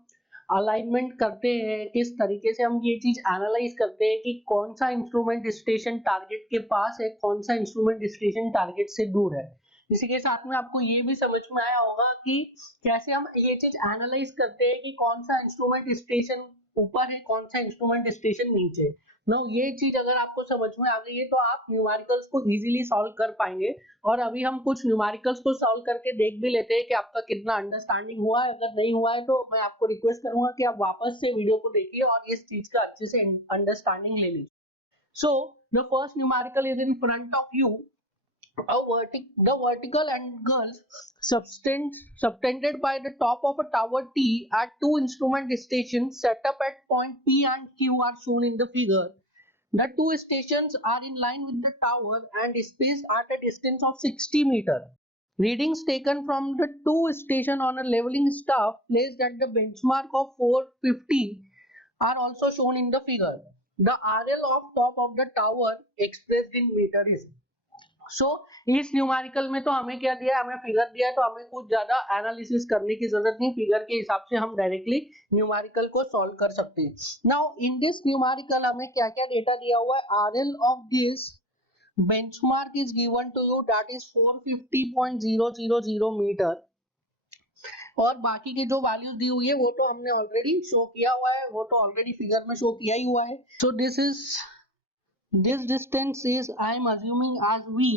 अलाइनमेंट करते हैं, किस तरीके से हम ये चीज एनालाइज करते हैं कि कौन सा इंस्ट्रूमेंट स्टेशन टारगेट के पास है, कौन सा इंस्ट्रूमेंट स्टेशन टारगेट से दूर है। इसी के साथ में आपको ये भी समझ में आया होगा कि कैसे हम ये चीज एनालाइज करते हैं कि कौन सा इंस्ट्रूमेंट स्टेशन ऊपर है, कौन सा इंस्ट्रूमेंट स्टेशन नीचे। नो ये चीज अगर आपको समझ में आ गई है तो आप न्यूमेरिकल्स को इजीली सॉल्व कर पाएंगे। और अभी हम कुछ न्यूमेरिकल्स को सॉल्व करके देख भी लेते हैं कि आपका कितना अंडरस्टैंडिंग हुआ है। अगर नहीं हुआ है तो मैं आपको रिक्वेस्ट करूंगा कि आप वापस से वीडियो को देखिए और इस चीज का अच्छे से अंडरस्टैंडिंग ले लीजिए। So the first numerical is in front of you. The vertical angles subtended by the top of a tower T at two instrument stations set up at point P and Q are shown in the figure. The two stations are in line with the tower and spaced at a distance of 60 meters. Readings taken from the two stations on a leveling staff placed at the benchmark of 450 are also shown in the figure. The RL of top of the tower expressed in meter is. सो इस numerical में तो हमें क्या दिया है, हमें figure दिया है, तो हमें कुछ ज्यादा एनालिसिस करने की जरूरत नहीं, फिगर के हिसाब से हम डायरेक्टली न्यूमेरिकल को सॉल्व कर सकते हैं। नाउ इन दिस न्यूमेरिकल हमें क्या क्या डेटा दिया हुआ है, RL of this benchmark is given to you that is 450.000 metre, और बाकी की जो वैल्यूज दी हुई है वो तो हमने ऑलरेडी शो किया हुआ है, वो तो ऑलरेडी फिगर में शो किया ही हुआ है। So this distance is I am assuming as we,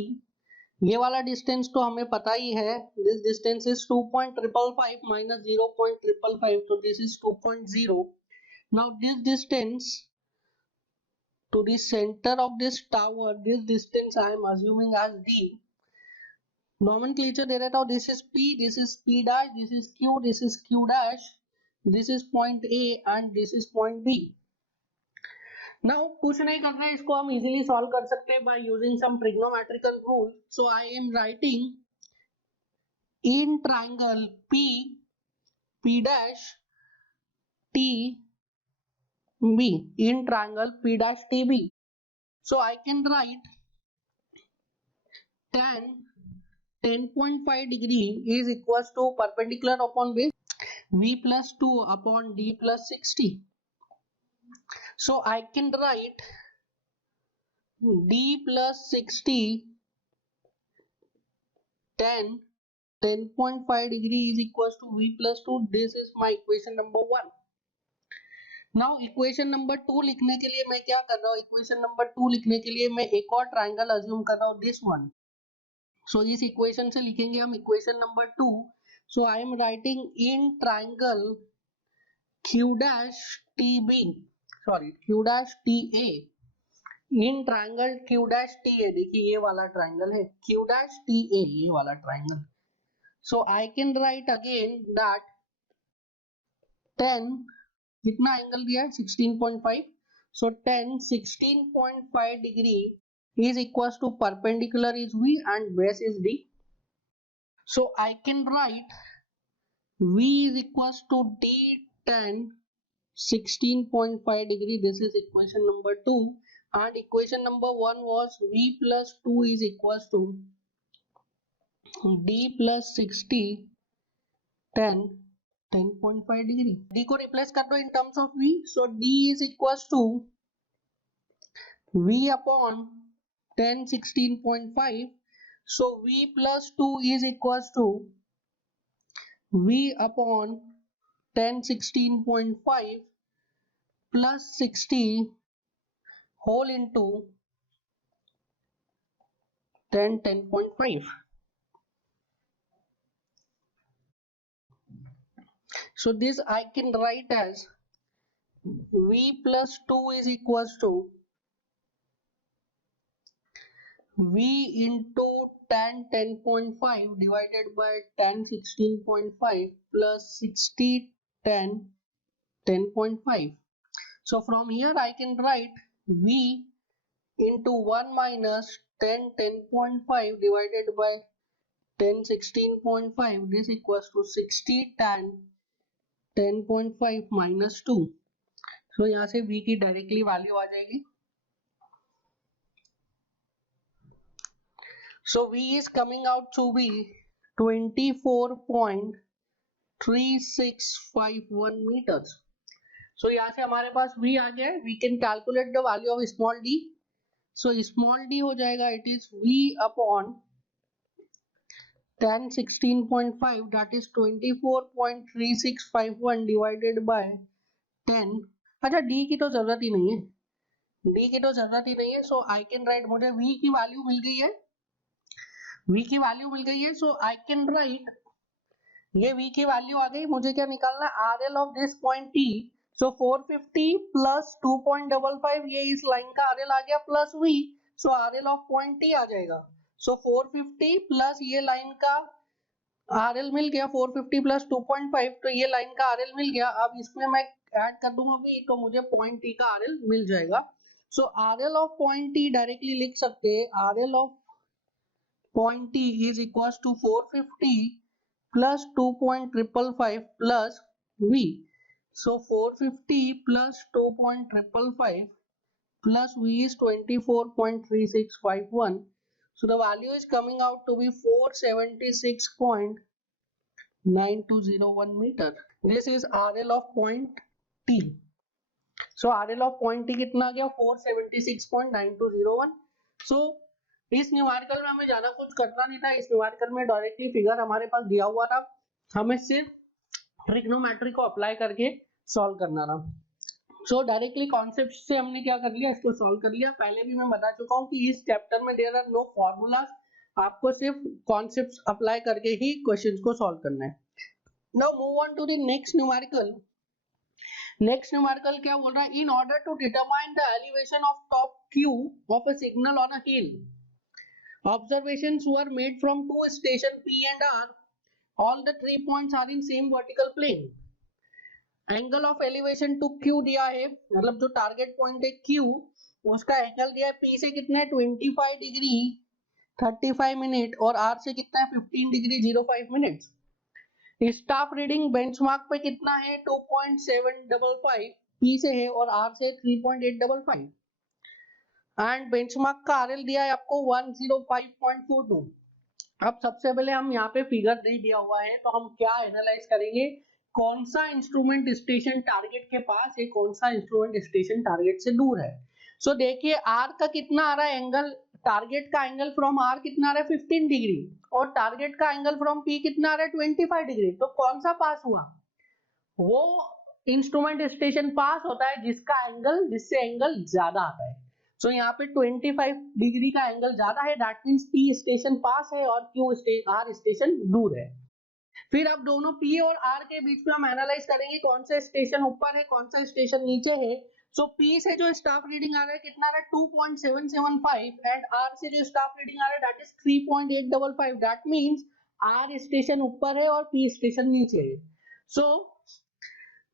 ये वाला डिस्टेंस तो हमें पता ही है, this distance is 2.555 minus 0.555, so this is 2.0. Now this distance to the center of this tower, this distance I am assuming as d. Nomenclature दे देता हूँ, this is p, this is p dash, this is q, this is q dash, this is point a and this is point b. Now कुछ नहीं करना है, इसको हम easily solve कर सकते हैं by using some trigonometrical rule. So I am writing in triangle P P dash T B, in triangle P dash T B. So I can write tan 10.5 degree is equals to perpendicular upon base V plus 2 upon D plus 60. So I can write D plus 60 tan 10.5 degree is equals to V plus 2. This is my equation number 1. Now equation number 2 लिखने के लिए मैं क्या कर रहा हूँ, equation number 2 लिखने के लिए मैं एक और ट्राइंगल अज्यूम कर रहा हूँ, दिस वन. सो इस इक्वेशन से लिखेंगे हम equation number 2. So I am writing in triangle Q dash TB, sorry Q dash TA, in triangle Q dash TA, देखिए ये वाला ट्राइंगल है Q dash TA, ये वाला triangle. So I can right again that 10 कितना angle दिया है 16.5. सो 10 16.5 degree is equals to perpendicular is V and base is D. So I can write V is equals to D tan 16.5 degree. This is equation number 2, and equation number 1 was V plus 2 is equals to D plus 60 tan 10.5 degree. D को replace कर दो in terms of V. So D is equals to V upon tan 16.5. So V plus 2 is equals to V upon tan 16.5 plus 60 whole into tan 10.5. So this I can write as V plus 2 is equals to V into tan 10.5 divided by tan 16.5 plus 60 tan 10.5. So from here I can write V into 1 minus tan 10.5 divided by tan 16.5. This equals to 60 tan 10.5 minus 2. So यहाँ से V की directly value आ जाएगी. So V is coming out to be 24.3651 meters. So यहाँ से हमारे पास V आ गया है. We can calculate the value of small d. So small d हो जाएगा, it is V upon tan 16.5, that is 24.3651 divided by 10. अच्छा d की तो जरूरत ही नहीं है, d की तो जरूरत ही नहीं है. सो आई कैन राइट, मुझे v की वैल्यू मिल गई है, v की वैल्यू मिल गई है. सो आई कैन राइट, ये v की वैल्यू आ गई. मुझे क्या निकालना है, RL of this point t. So 450 plus 2.55, ये इस लाइन का RL आ गया, plus v. So RL of point t आ जाएगा. सो 450 प्लस ये लाइन का RL मिल गया, 450 प्लस 2.5, तो ये लाइन का RL मिल गया. अब इसमें मैं ऐड कर दूंगा v, तो मुझे पॉइंट t का RL मिल जाएगा. So RL of point t directly लिख सकते हैं, RL of point t is equal to 450 plus 2.555 plus v. So 450 plus 2.555 plus v is 24.3651. So the value is coming out to be 476.9201 meter. This is RL of point T. So RL of point T कितना आ गया, 476.9201. So इस numerical में हमें ज्यादा कुछ करना नहीं था. इस न्यूमेरिकल में डायरेक्टली फिगर हमारे पास दिया हुआ था, हमें सिर्फ ट्रिग्नोमेट्री को अप्लाई करके सॉल्व करना था. सो डायरेक्टली कॉन्सेप्ट से हमने क्या कर लिया, इसको सॉल्व कर लिया. पहले भी मैं बता चुका हूँ कि इस चैप्टर में देयर आर नो फॉर्मूलाज, आपको सिर्फ कॉन्सेप्ट्स अप्लाई करके ही क्वेश्चंस को सॉल्व करना है. Now move on to the next numerical. Next numerical क्या बोल रहा है, in order to determine the elevation of top Q of a signal on a hill, observations were made from two stations P and R. All the 3 points are in same vertical plane angle of elevation to Q दिया है, मतलब जो target point है Q, उसका angle दिया है P से कितना है 25 डिग्री 35 मिनट और आर से कितना है 15 degree 05 minute. Staff reading benchmark पे कितना है 2.755 पी से है और आर से 3.855 एंड बेंचमार्क का आरएल दिया है आपको 105.42। अब सबसे पहले हम यहाँ पे फिगर दे दिया हुआ है तो हम क्या एनालाइज करेंगे, कौन सा इंस्ट्रूमेंट स्टेशन टारगेट के पास है, कौन सा इंस्ट्रूमेंट स्टेशन टारगेट से दूर है। सो देखिए आर का कितना आ रहा है एंगल, टारगेट का एंगल फ्रॉम आर कितना आ रहा है 15 डिग्री और टारगेट का एंगल फ्रॉम पी कितना आ रहा है 25 डिग्री। तो कौन सा पास हुआ, वो इंस्ट्रूमेंट स्टेशन पास होता है जिससे एंगल ज्यादा आता है। सो यहाँ पे 25 डिग्री का एंगल ज्यादा है, दैट मींस पी स्टेशन पास है और आर स्टेशन दूर है। फिर अब दोनों पी और आर के बीच में हम एनालाइज करेंगे कौन सा स्टेशन ऊपर है कौन सा स्टेशन नीचे है। सो पी से जो स्टाफ रीडिंग आ रहा है कितना आ रहा है 2.775 एंड आर से जो स्टाफ रीडिंग आ रहा है that is 3.855, that means R station ऊपर है और पी स्टेशन नीचे है। सो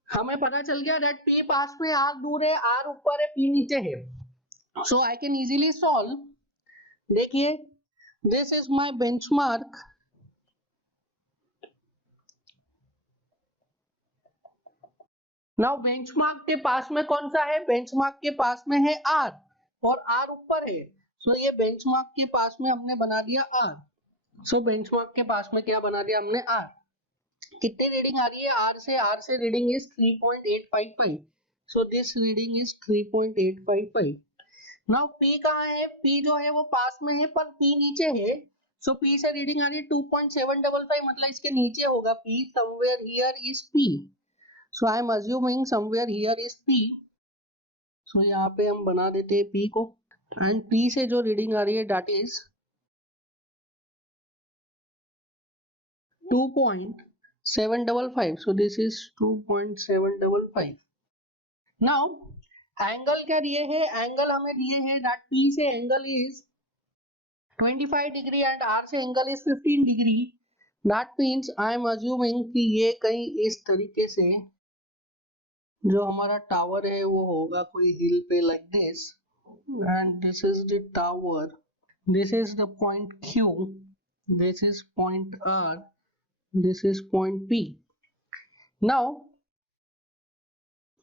हमें पता चल गया दैट पी पास में आर दूर है, आर ऊपर है, पी नीचे है। So I can easily solve, देखिए this is my benchmark, now benchmark के पास में कौन सा है, बेंचमार्क के पास में है आर और आर ऊपर है। सो ये बेंचमार्क के पास में हमने बना दिया आर। सो बेंचमार्क के पास में क्या बना दिया हमने आर। कितनी रीडिंग आ रही है आर से reading is 3.855। So this reading is 3.855। Now P कहाँ है, पी जो है वो पास में है पर पी नीचे है। सो पी से रीडिंग आ रही है 2.755, मतलब इसके नीचे होगा P, somewhere here is P. So I am assuming somewhere here is P. So यहाँ पे हम बना देते हैं पी को एंड पी से जो रीडिंग आ रही है that is 2.755। So this is 2.755। Now angle क्या दिए है, एंगल हमें दिए है दैट पी से angle is 25 degree and R से angle is 15 degree. That means I am assuming कि ये कहीं इस तरीके से जो हमारा टावर है वो होगा कोई हिल पे like this and this is the tower, this is the point Q, this is point R, this is point P। Now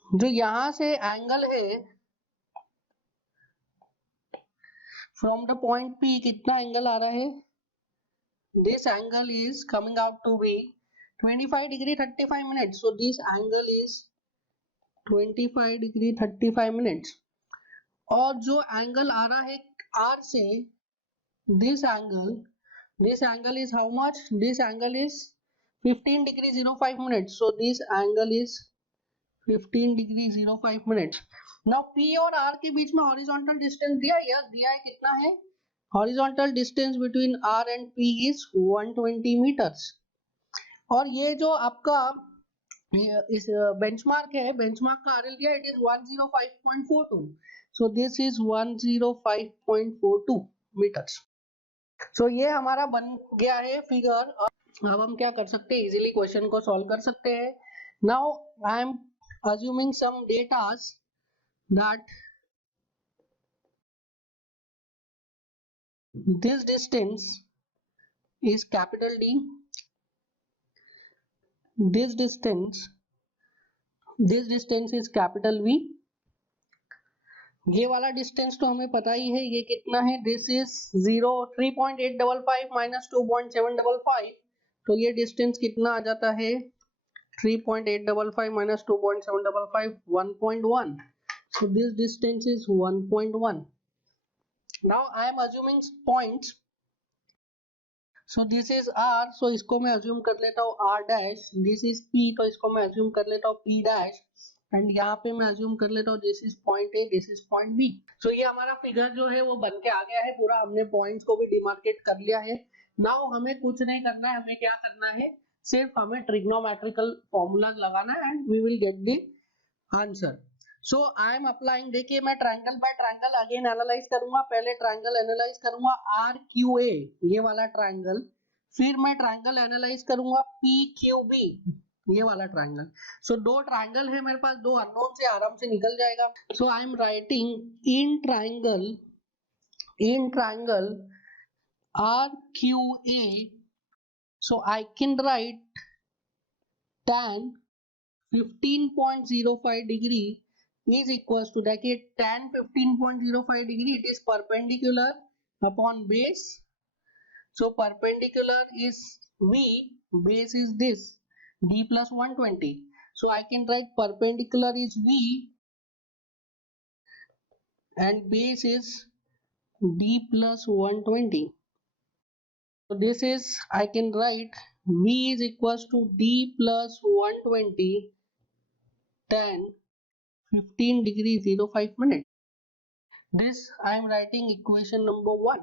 जो यहां से एंगल है फ्रॉम द पॉइंट P कितना एंगल आ रहा है, this angle is coming out to be 25 degree 35 minutes। so this angle is 25 degree 35 minutes और जो angle आ रहा है R से, this angle is how much, this angle is 15 degree 05 minutes। so this angle is 15 degree 05 minutes। now P और R के बीच में horizontal distance दिया है, यस दिया है, कितना है, horizontal distance between R and P is 120 meters। और ये जो आपका इस बेंचमार्क है, बेंचमार्क का आरएल दिया it is 105.42। So this is 105.42 metres. So ये हमारा बन गया है फिगर। अब हम क्या कर सकते हैं, इजीली क्वेश्चन को सॉल्व कर सकते हैं। Now I am assuming some datas that this distance is capital D, this distance is capital V। ये वाला डिस्टेंस तो हमें पता ही है, ये कितना है, दिस इज 3.855 माइनस 2.755। तो ये डिस्टेंस कितना आ जाता है 3.855 minus 2.755 1.1। so this distance is 1.1। now I am assuming points। so this is R, so इसको मैं assume कर लेता हूँ R dash, this is P, तो इसको मैं assume कर लेता हूँ P dash एंड यहाँ पे मैं assume कर लेता हूँ this is point A, this is point B। so ये हमारा फिगर जो है वो बन के आ गया है पूरा, हमने पॉइंट्स को भी डिमार्केट कर लिया है। नाउ हमें कुछ नहीं करना है, हमें क्या करना है, सिर्फ हमें ट्रिग्नोमेट्रिकल फॉर्मूलाज लगाना है and we will get the answer. So I am applying, देखिए मैं triangle by triangle again analyse करूंगा। पहले ट्रायंगल एनालाइज करूंगा RQA, ये वाला ट्रायंगल, फिर मैं ट्रायंगल एनालाइज करूंगा PQB, ये वाला ट्रायंगल। सो दो ट्रायंगल है मेरे पास, दो अननोन से आराम से निकल जाएगा। So I am writing in triangle R Q A, so I can write tan 15.05 degree is equals to, देखिए tan 15.05 degree, it is perpendicular upon base. So perpendicular is V, base is this d plus 120. So I can write perpendicular is V and base is d plus 120. So this is, I can write V is equals to d plus 120 tan 15 degree 05 minutes. This I am writing equation number 1.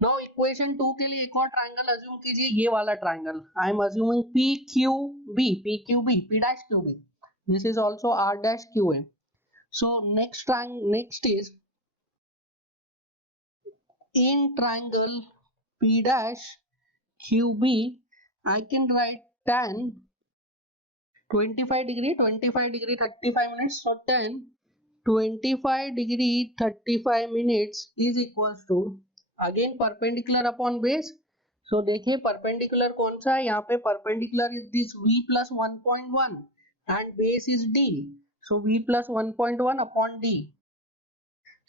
Now equation 2 के लिए एक और triangle assume कीजिए, ये वाला triangle I am assuming P dash QB. This is also R dash QA. So next is in triangle P dash QB, I can write tan 25 degree 35 minutes. So tan 25 degree 35 minutes is equals to, again perpendicular upon base. So देखिए perpendicular कौन सा है, यहाँ पे perpendicular is this v plus 1.1 and base is d. So v plus 1.1 upon d,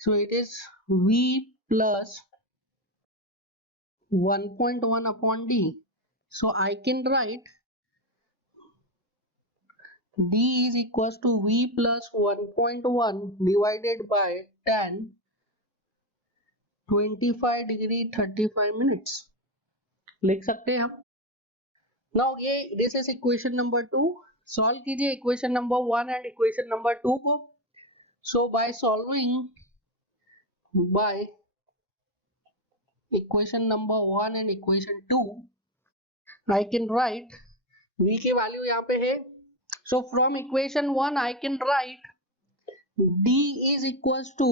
so it is v plus 1.1 upon d. So I can write d is equals to v plus 1.1 divided by tan 25 degree 35 minutes लिख सकते हैं हम. Now ये this is equation number 2. Solve कीजिए equation number 1 and equation number 2 को. So by solving by equation number 1 and equation 2 I can write v की value यहाँ पे है. सो from equation 1 I can write d is equals to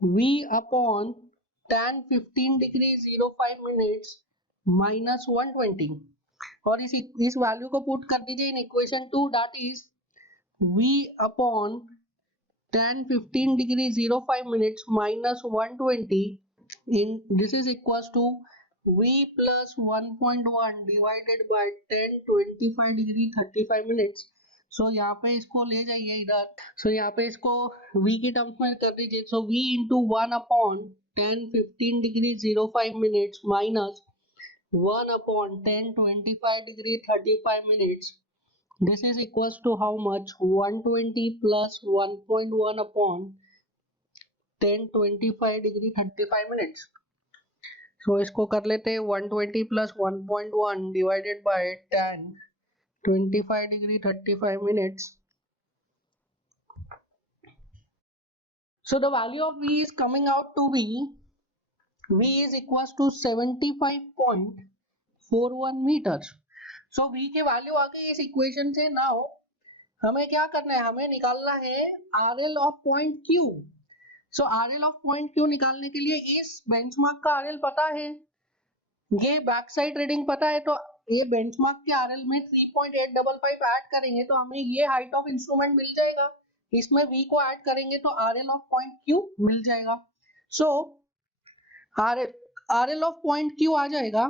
v upon tan 15 degree 05 minutes minus 120, और इस value को put कर दीजिए in equation 2, that is v upon tan 15 degree 05 minutes minus 120 in this is equals to v plus 1.1 divided by tan 25 degree 35 minutes. So यहाँ पे इसको ले जाइए इधर. सो यहाँ पे इसको v की टर्म्स में कर दीजिए. सो v into 1 upon tan 15 degree 05 minutes minus 1 upon tan 25 degree 35 minutes. This is equals to how much? 120 plus 1.1 upon tan 25 degree 35 minutes. So इसको कर लेते हैं 120 plus 1.1 divided by tan 25 degree 35 minutes. So the value of v is coming out to be, v is equals to 75.41 meters. So v की value आ गई इस equation से. Now हमें क्या करना है, हमें निकालना है RL of point Q. So RL of point Q निकालने के लिए इस बेंचमार्क का RL पता है, ये बैक साइड रीडिंग पता है, तो ये बेंचमार्क के RL में 3.855 ऐड करेंगे तो हमें ये हाइट ऑफ इंस्ट्रूमेंट मिल जाएगा. इसमें v को ऐड करेंगे तो RL ऑफ पॉइंट Q मिल जाएगा. So RL of point Q आ जाएगा.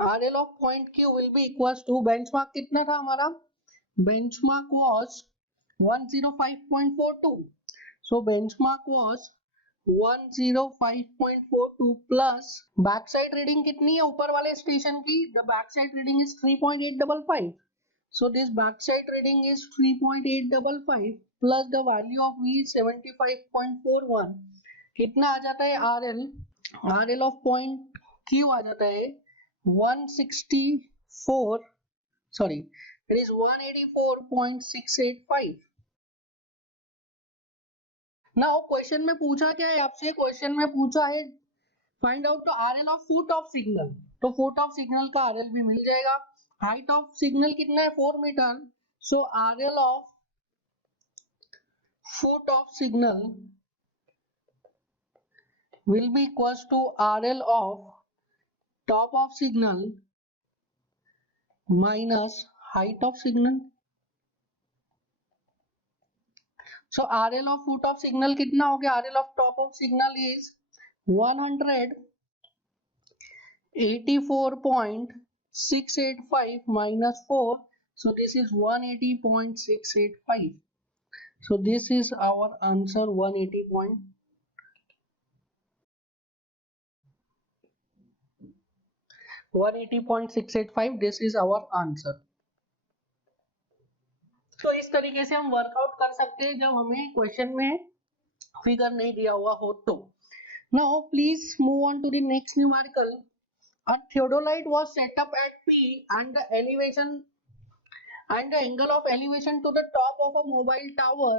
RL of point Q will be equals to, benchmark कितना था हमारा, benchmark was 105.42. So benchmark was 105.42 plus backside reading कितनी है ऊपर वाले स्टेशन की, the backside reading is 3.855. So this backside reading is 3.855 plus the value of V is 75.41. कितना आ जाता है RL of point Q आ जाता है 164, sorry, it is 184.685. Now question में पूछा क्या है आपसे, क्वेश्चन में पूछा है find out the RL of foot of signal. तो फुट ऑफ सिग्नल का RL भी मिल जाएगा. हाइट ऑफ सिग्नल कितना है 4 metre. So RL of foot of signal will be equals to RL of top of signal minus height of signal. So RL of foot of signal कितना हो गया? RL of top of signal is 184.685 minus 4. So this is 180.685. So this is our answer, 180.685. This is our answer. तो इस तरीके से हम workout कर सकते हैं जब हमें क्वेश्चन में फिगर नहीं दिया हुआ हो तो. Now please move on to the next numerical. A theodolite was set up at P and the elevation and the angle of elevation to the top of a mobile tower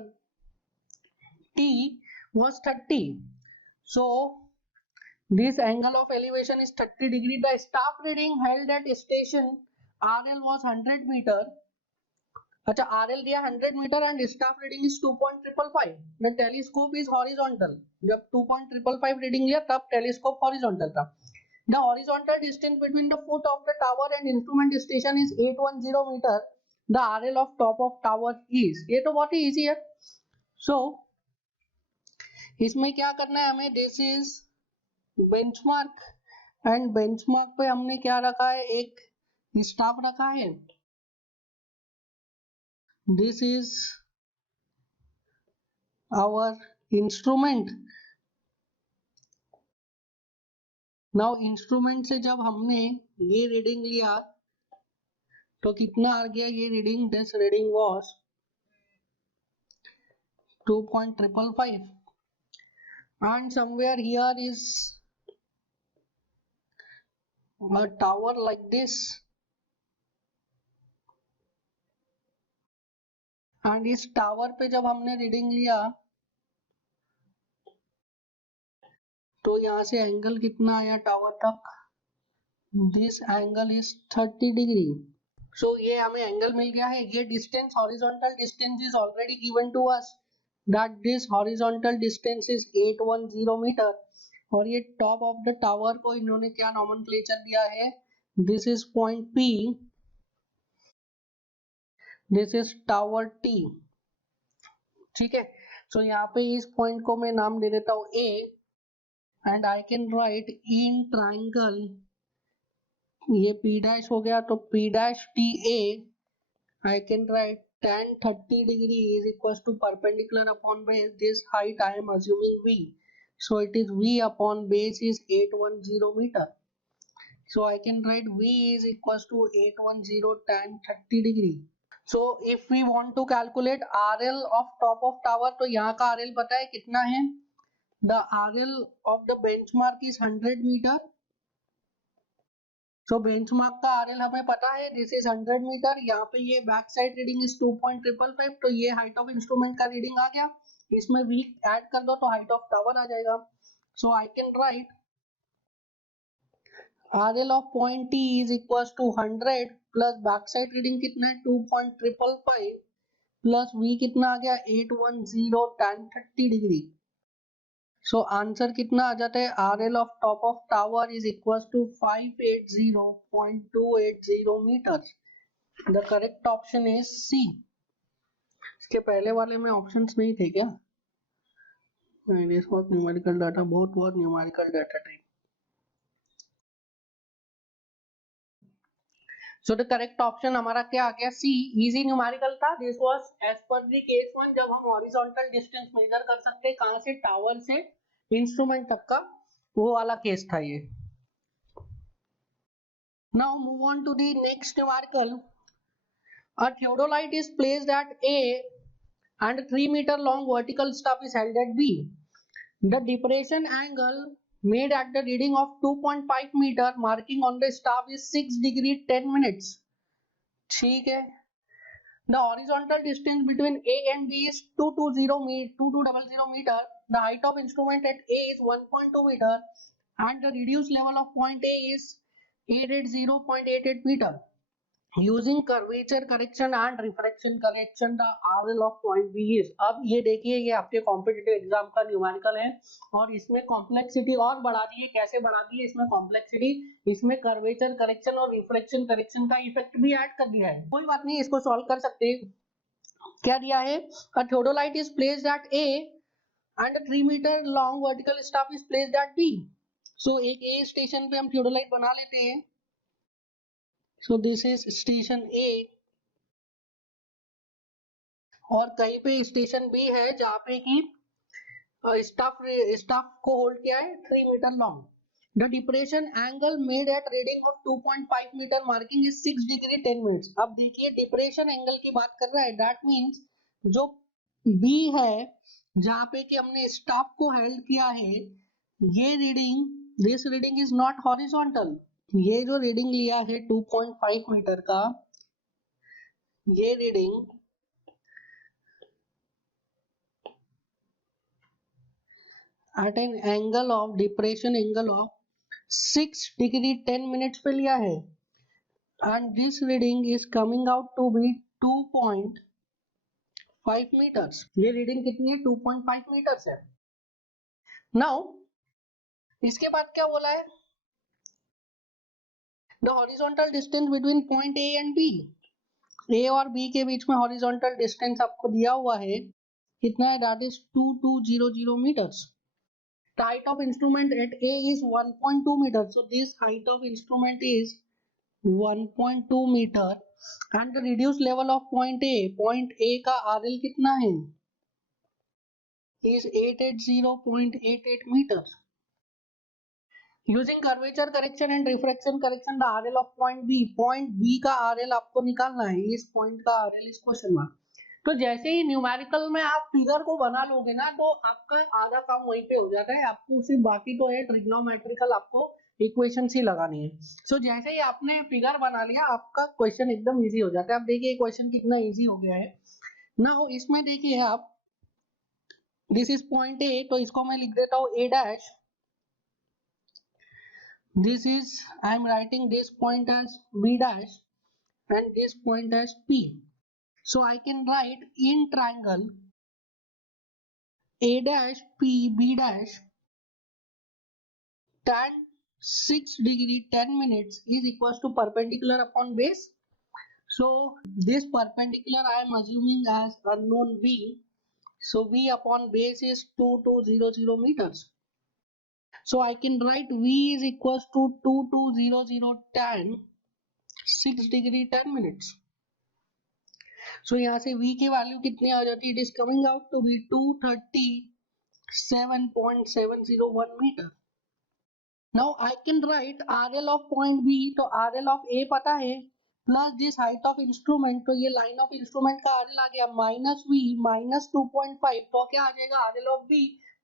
T was 30. So this angle of elevation is 30 degree. The staff reading held at station RL was 100 meter. अच्छा, RL दिया 100 metre and staff reading is 2.555. The telescope is horizontal. जब 2.555 reading लिया तब telescope horizontal था. The horizontal distance between the foot of the tower and instrument station is 810 metre. The RL of top of tower is. ये तो बहुत ही easy है. सो इसमें क्या करना है हमें? This is benchmark and benchmark पे हमने क्या रखा है? एक स्टाफ रखा है. This is our instrument. Now instrument से जब हमने ये रीडिंग लिया तो कितना आ गया ये reading? This reading was 2.555 and somewhere here is a tower like this. And इस टावर पे जब हमने रीडिंग लिया तो यहाँ से एंगल कितना आया टावर तक? This angle is 30 degree. So ये हमें एंगल मिल गया है. ये distance horizontal distance is already given to us that this horizontal distance is 810 metre. और ये टॉप ऑफ द टावर को इन्होंने क्या नॉमेनक्लेचर दिया है? This is point P. This is tower T. ठीक है. सो यहाँ पे इस पॉइंट को मैं नाम दे देता हूँ A and I can right in triangle. ये P डैश हो गया तो P dash TA. I can write tan 30 degree is equals to perpendicular upon base. This height I am assuming V. So it is V upon base is 810 meter. So I can write V is equals to 810 tan 30 degree. So if we want to calculate RL of top of tower तो यहाँ का RL पता है कितना है? The RL of the benchmark is 100 meter. So benchmark का RL हमें पता है. This is 100 meter. यहाँ पे ये बैक साइड रीडिंग is 2.555. तो ये हाइट ऑफ इंस्ट्रूमेंट का रीडिंग आ गया. इसमें V ऐड कर दो तो हाइट ऑफ टावर आ जाएगा. So I can write RL of point T is equals to 100 plus back side reading कितना है? 2.555 प्लस V कितना आ गया? 810 tan 30 डिग्री. सो आंसर कितना आ जाता है? RL of top of tower is equals to 580.280 metre. The correct option is C. इसके पहले वाले में ऑप्शंस नहीं थे क्या? This was numerical data. बहुत numerical data type. So the correct option हमारा क्या आ गया? C. Easy numerical था. This was as per the case 1 जब हम horizontal distance measure कर सकते कहाँ से? टावर से इंस्ट्रूमेंट तक का, वो वाला केस था ये. Now move on to the next numerical. A theodolite is placed at A and 3 meter long vertical staff is held at B. The depression angle made at the reading of 2.5 meter marking on the staff is 6 degree 10 minutes. ठीक है. The horizontal distance between A and B is 2200 meter. The height of instrument at A is 1.2 meter and the reduced level of point A is 880.88 meter. Using curvature correction and refraction correction the RL of point B is. अब ये देखिए, ये आपके competitive exam का numerical है और इसमें complexity और बढ़ा दी है। कैसे बढ़ा दी है इसमें कॉम्प्लेक्सिटी? इसमें कर्वेचर करेक्शन और रिफ्रैक्शन करेक्शन का इफेक्ट भी ऐड कर दिया है। कोई बात नहीं, इसको सॉल्व कर सकते हैं। क्या दिया है? A theodolite is placed at A and a 3 metre long vertical staff is placed at B. So एक ए स्टेशन पे हम थियोडोलाइट बना लेते हैं। So this is station A और कहीं पे स्टेशन बी है जहाँ पे कि स्टाफ स्टाफ को होल्ड किया है 3 metre long. The depression angle made at reading of 2.5 metre marking is 6 degree 10 minutes. अब देखिए डिप्रेशन एंगल की बात कर रहा है, दैट मींस जो बी है जहाँ पे कि हमने स्टाफ को हेल्ड किया है, ये reading, this reading is not horizontal. ये जो रीडिंग लिया है 2.5 मीटर का, ये reading at an angle of depression angle of 6 degree 10 minutes पे लिया है and this reading is coming out to be 2.5 meters। ये रीडिंग कितनी है? 2.5 meters है। now इसके बाद क्या बोला है? the horizontal distance between point A and B। A और B के बीच में horizontal distance आपको दिया हुआ है, कितना है? that is 2200 meters। The height of instrument at A is 1.2 meters, so this height of instrument is 1.2 metre and the reduce level of point A, point A का आरएल कितना है? Is 880.88 metre. Using curvature correction and refraction correction the RL of point B, point B का RL आपको निकालना है, इस point का RL इस क्वेश्चन में। तो जैसे ही न्यूमेरिकल में आप फिगर को बना लोगे ना तो आपका आधा काम वहीं पे हो जाता है, आपको सिर्फ बाकी तो है ट्रिग्नोमेट्रिकल आपको इक्वेशंस ही लगानी है। सो जैसे ही आपने फिगर बना लिया आपका क्वेश्चन एकदम इजी हो जाता है। अब देखिए क्वेश्चन कितना इजी हो गया है ना। इसमें देखिए आप, दिस इज पॉइंट ए, तो इसको मैं लिख देता हूँ A dash. This is, I am writing this point as B dash and this point as P. So I can write in triangle A dash P B dash tan 6 degree 10 minutes is equals to perpendicular upon base. So this perpendicular I am assuming as unknown V. So V upon base is 2200 meters. So I can write V is equals to 2200 tan 6 degree 10 minutes. So यहाँ से v की value कितनी आ जाती है? It is coming out to be 237.701 metre. Now I can write RL of point B, तो RL of A पता है, plus this height of instrument, तो ये लाइन ऑफ इंस्ट्रूमेंट का RL आ गया, माइनस V माइनस 2.5, तो क्या आ जाएगा? RL ऑफ B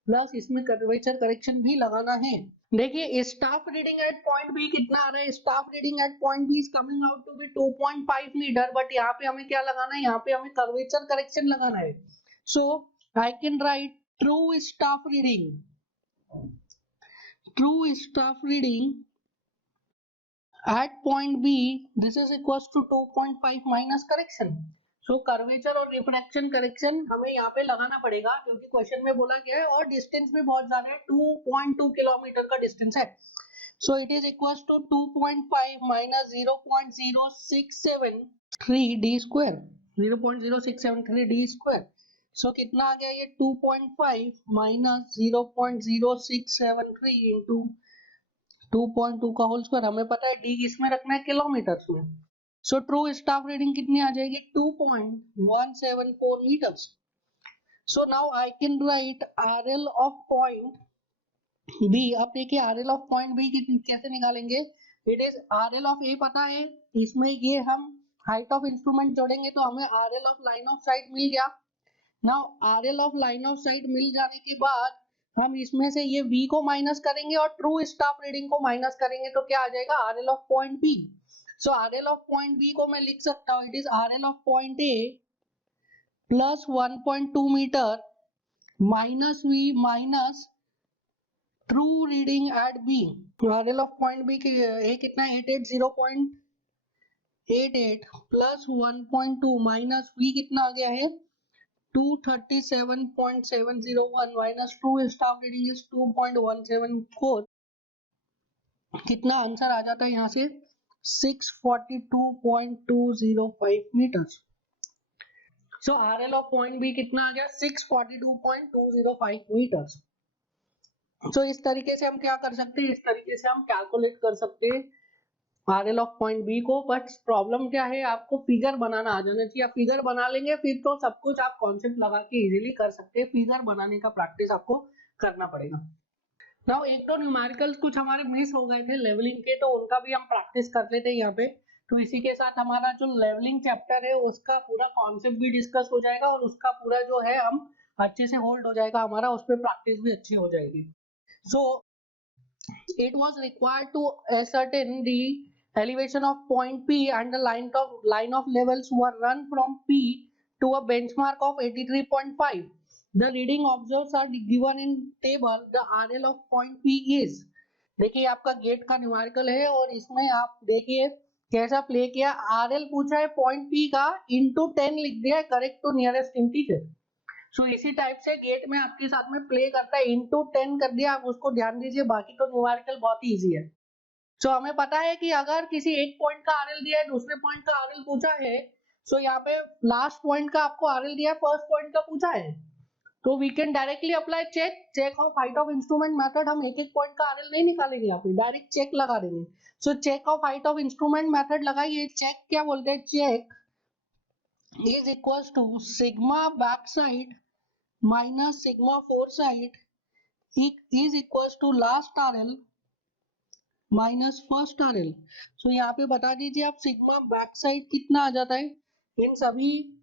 प्लस इसमें कर्वेचर करेक्शन भी लगाना है। देखिए staff reading at point B कितना आ रहा है? Staff reading at point B is coming out to be 2.5 metre, but यहाँ पे हमें क्या लगाना है? यहाँ पे हमें कर्वेचर करेक्शन लगाना है। So I can write true staff reading, true staff reading at point B, this is equals to 2.5 minus correction. So curvature और रिफ्रैक्शन करेक्शन हमें यहाँ पे लगाना पड़ेगा क्योंकि क्वेश्चन में बोला गया है और डिस्टेंस भी बहुत ज्यादा है, 2.2 किलोमीटर का डिस्टेंस है। So it is equals to 2.5 minus 0.0673 d square, 0.0673 d square. So कितना आ गया ये? 2.5 minus 0.0673 into 2.2 का होल स्क्वायर। हमें पता है d किसमें रखना है? किलोमीटर्स में। सो ट्रू स्टाफ रीडिंग कितनी आ जाएगी? 2.174 meters. So now I can write RL of point B। अब देखिए RL ऑफ पॉइंट B कैसे निकालेंगे? It is RL of A पता है, इसमें ये हम हाइट ऑफ इंस्ट्रूमेंट जोड़ेंगे तो हमें RL of line of sight मिल गया। Now RL of line of sight मिल जाने के बाद हम इसमें से ये V को माइनस करेंगे और ट्रू स्टाफ रीडिंग को माइनस करेंगे तो क्या आ जाएगा? RL of point B। So RL of point B को मैं लिख सकता हूँ, it is RL of point A plus 1.2 metre minus V minus true reading at B. RL of point B के लिए कितना है? 880.88 88 प्लस 1.2 माइनस v कितना आ गया है 237.701 माइनस 2 स्टाफ रीडिंग इज 2.174, कितना आंसर आ जाता है यहाँ से 642.205 metres. So RL of point B कितना आ गया 642.205 मीटर्स। सो इस तरीके से हम क्या कर सकते हैं, इस तरीके से हम कैलकुलेट कर सकते हैं RL ऑफ पॉइंट बी को। बट प्रॉब्लम क्या है, आपको फिगर बनाना आ जाना चाहिए। आप फिगर बना लेंगे फिर तो सब कुछ आप कॉन्सेप्ट लगा के इजीली कर सकते हैं। फिगर बनाने का प्रैक्टिस आपको करना पड़ेगा। नाउ एक तो न्यूमेरिकल्स कुछ हमारे मिस हो गए थे लेवलिंग के, तो उनका भी हम प्रैक्टिस कर लेते हैं यहाँ पे। तो इसी के साथ हमारा जो लेवलिंग चैप्टर है उसका पूरा कॉन्सेप्ट भी डिस्कस हो जाएगा और उसका पूरा जो है हम अच्छे से होल्ड हो जाएगा हमारा, उस पर प्रैक्टिस भी अच्छी हो जाएगी। सो it was required to ascertain the elevation of point P and the line of levels were run from P to a benchmark of 83.5. The reading observed are given in table. The RL of point P is, देखिए आपका gate का numerical है और इसमें आप देखिए कैसा play किया। RL पूछा है पॉइंट P का इंटू 10 लिख दिया है करेक्ट टू नियरेस्ट इंटीजर। सो इसी टाइप से गेट में आपके साथ में प्ले करता है, इंटू 10 कर दिया, आप उसको ध्यान दीजिए, बाकी तो न्यूमेरिकल बहुत ही इजी है। सो हमें पता है कि अगर किसी एक पॉइंट का आरएल दिया है, दूसरे पॉइंट का आरएल पूछा है, सो यहाँ पे लास्ट पॉइंट का आपको आरएल दिया है, फर्स्ट पॉइंट का पूछा है, तो we can directly apply check of height of instrument method. हम एक एक पॉइंट का आरएल नहीं निकालेंगे, यहाँ पे डायरेक्ट चेक लगा देंगे। So check of height of instrument method लगाइए। चेक क्या बोलते हैं, check is equal to sigma back side minus sigma fore side is equal to last RL minus first RL. So यहाँ पे बता दीजिए आप सिग्मा बैक साइड कितना आ जाता है, इन सभी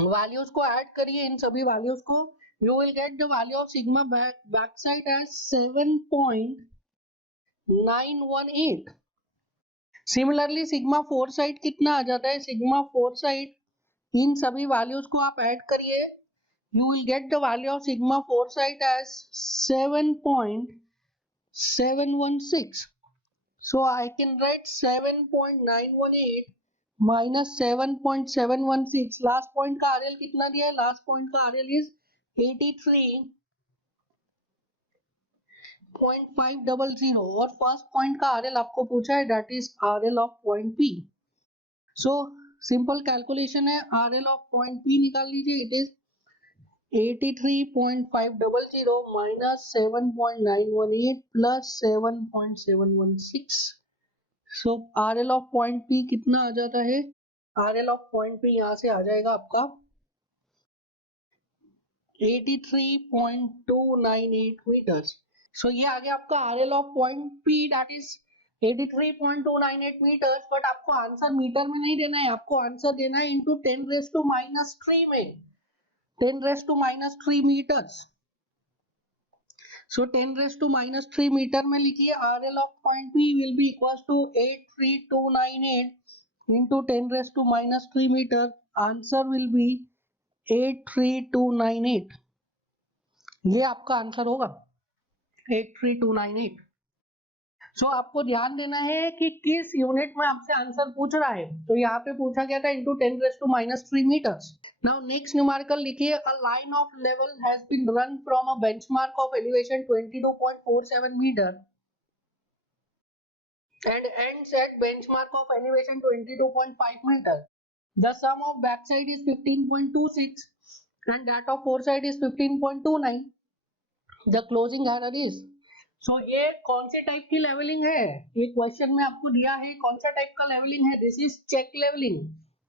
वैल्यूज को ऐड करिए, इन सभी वैल्यूज को, you will get the value of sigma back side as 7.918। Similarly sigma fore side कितना आ जाता है, सिग्मा फोर साइड, इन सभी वैल्यूज को आप ऐड करिए, you will get the value of sigma foresight as 7.716. So I can write 7.918 minus 7.716. Last point का RL कितना दिया है, लास्ट पॉइंट का RL is 83.500 और फर्स्ट पॉइंट का RL आपको पूछा है, that is RL of point P. So simple calculation है, RL of point P निकाल लीजिए, it is 83.500 minus 7.918 plus 7.716. So RL of point P कितना आ जाता है, RL of point P यहाँ से आ जाएगा आपका 83.298 meters. So ये आ गया आपका RL of point P, that is 83.298 meters. But आपको आंसर मीटर में नहीं देना है, आपको आंसर देना है इंटू 10⁻³ में, 10⁻³ meters. So 10⁻³ meter में लिखिए RL of point P will be equals to 83298 into 10⁻³ meter. Answer will be 83298. ये आपका आंसर होगा 83298. सो आपको ध्यान देना है कि किस यूनिट में आपसे आंसर पूछ रहा है। तो यहाँ पे पूछा गया था into 10⁻³ metres. Now next numerical लिखिए, a line of level has been run from a benchmark of elevation 22.47 metre and ends at benchmark of elevation 22.5 meter. The sum of backside is 15.26 and that of foresight is 15.29. The closing error is, सो ये कौन से type की levelling है, ये question में आपको दिया है कौन सा टाइप का लेवलिंग है, दिस इज चेक लेवलिंग।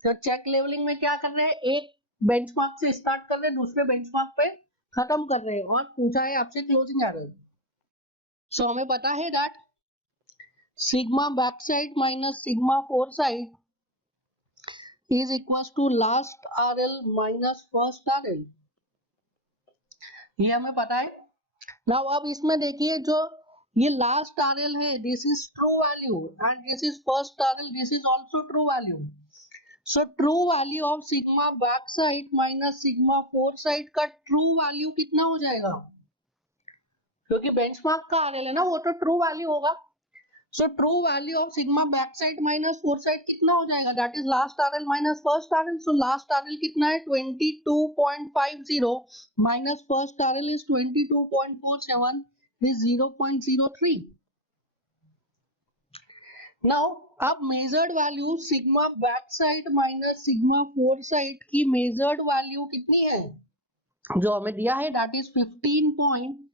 तो चेक लेवलिंग में क्या कर रहे हैं, एक बेंचमार्क से स्टार्ट कर रहे हैं, दूसरे बेंचमार्क पे खत्म कर रहे हैं और पूछा है आपसे क्लोजिंग एरर। सो हमें पता है that sigma back side minus sigma fore side is equal to last RL minus first RL, ये हमें पता है। नाउ अब इसमें देखिए जो ये लास्ट आरएल है, this is true value and this is first RL, this is also true value. So true value of sigma back side minus sigma fore side का ट्रू वैल्यू कितना हो जाएगा, क्योंकि बेंचमार्क का आरएल है ना, वो तो ट्रू वैल्यू होगा। So true value of sigma back side minus fore side कितना हो जाएगा, that is last RL minus first RL. So last RL कितना है 22.50 minus first RL is 22.47 is 0.03. Now अब measured value sigma back side minus sigma fore side की measured value कितनी है जो हमें दिया है, that is 15.26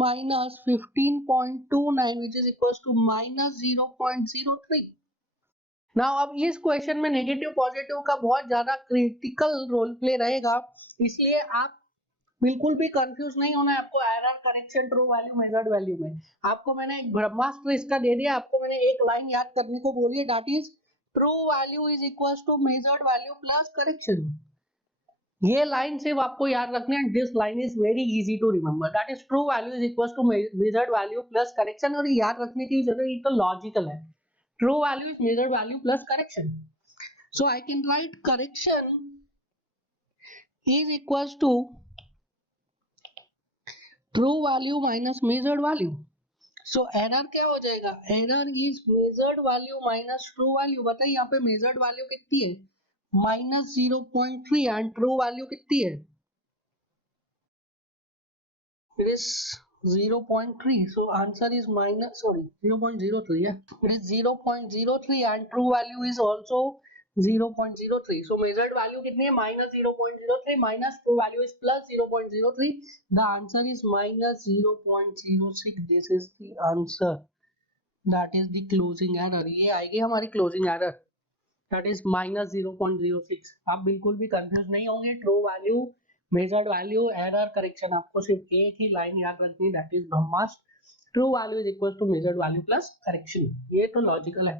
minus 15.29 which is equals to minus 0.03. Now अब इस क्वेश्चन में नेगेटिव पॉजिटिव का बहुत ज्यादा क्रिटिकल रोल प्ले रहेगा, इसलिए आप बिल्कुल भी कंफ्यूज नहीं होना है. आपको error correction true value measured value में आपको मैंने एक ब्रह्मास्त्र इसका दे दिया. आपको मैंने एक लाइन याद करने को बोली है, that is true value is equals to measured value plus correction. ये लाइन सिर्फ आपको याद रखना है. This line is very easy to remember, that is true value is equals to measured value plus correction. और याद रखने की जरूरत, ये तो लॉजिकल है. True value is measured value plus correction. So I can write correction is equals to true value minus measured value. So error क्या हो जाएगा, error is measured value minus true value. बताइए यहाँ पे मेजर्ड वैल्यू कितनी है, minus 0.3 and true value कितनी है, it is 0.3. so answer is minus, sorry, 0.03. yeah, it is 0.03 and true value is also 0.03. so measured value कितनी है, minus 0.03 minus true value is plus 0.03. the answer is minus 0.06. this is the answer, that is the closing error. ये आएगी हमारी closing error, that is minus 0.06. आप बिल्कुल भी confuse नहीं होंगे. True value measured value error correction, आपको सिर्फ एक ही लाइन याद रखनी है, दैट इज ब्रह्मास्त्र. True value is equal to measured value plus correction. ये तो लॉजिकल है.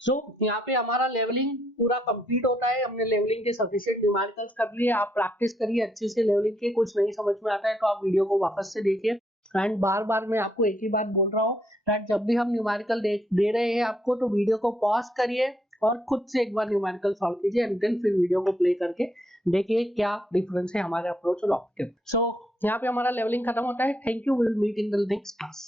सो यहाँ पे हमारा लेवलिंग पूरा कंप्लीट होता है. हमने लेवलिंग के सफिशिएंट न्यूमेरिकल्स कर लिए. आप प्रैक्टिस करिए अच्छे से लेवलिंग के. कुछ नहीं समझ में आता है तो आप वीडियो को वापस से देखिए. एंड बार बार मैं आपको एक ही बात बोल रहा हूँ, दैट जब भी हम न्यूमेरिकल दे रहे हैं आपको, तो वीडियो को पॉज करिए और खुद से एक बार न्यूमेरिकल सॉल्व कीजिए एंड देन फिर वीडियो को प्ले करके देखिए क्या डिफरेंस है हमारे अप्रोच और ऑब्जेक्टिव. सो यहाँ पे हमारा लेवलिंग खत्म होता है. Thank you, will meet in the next class.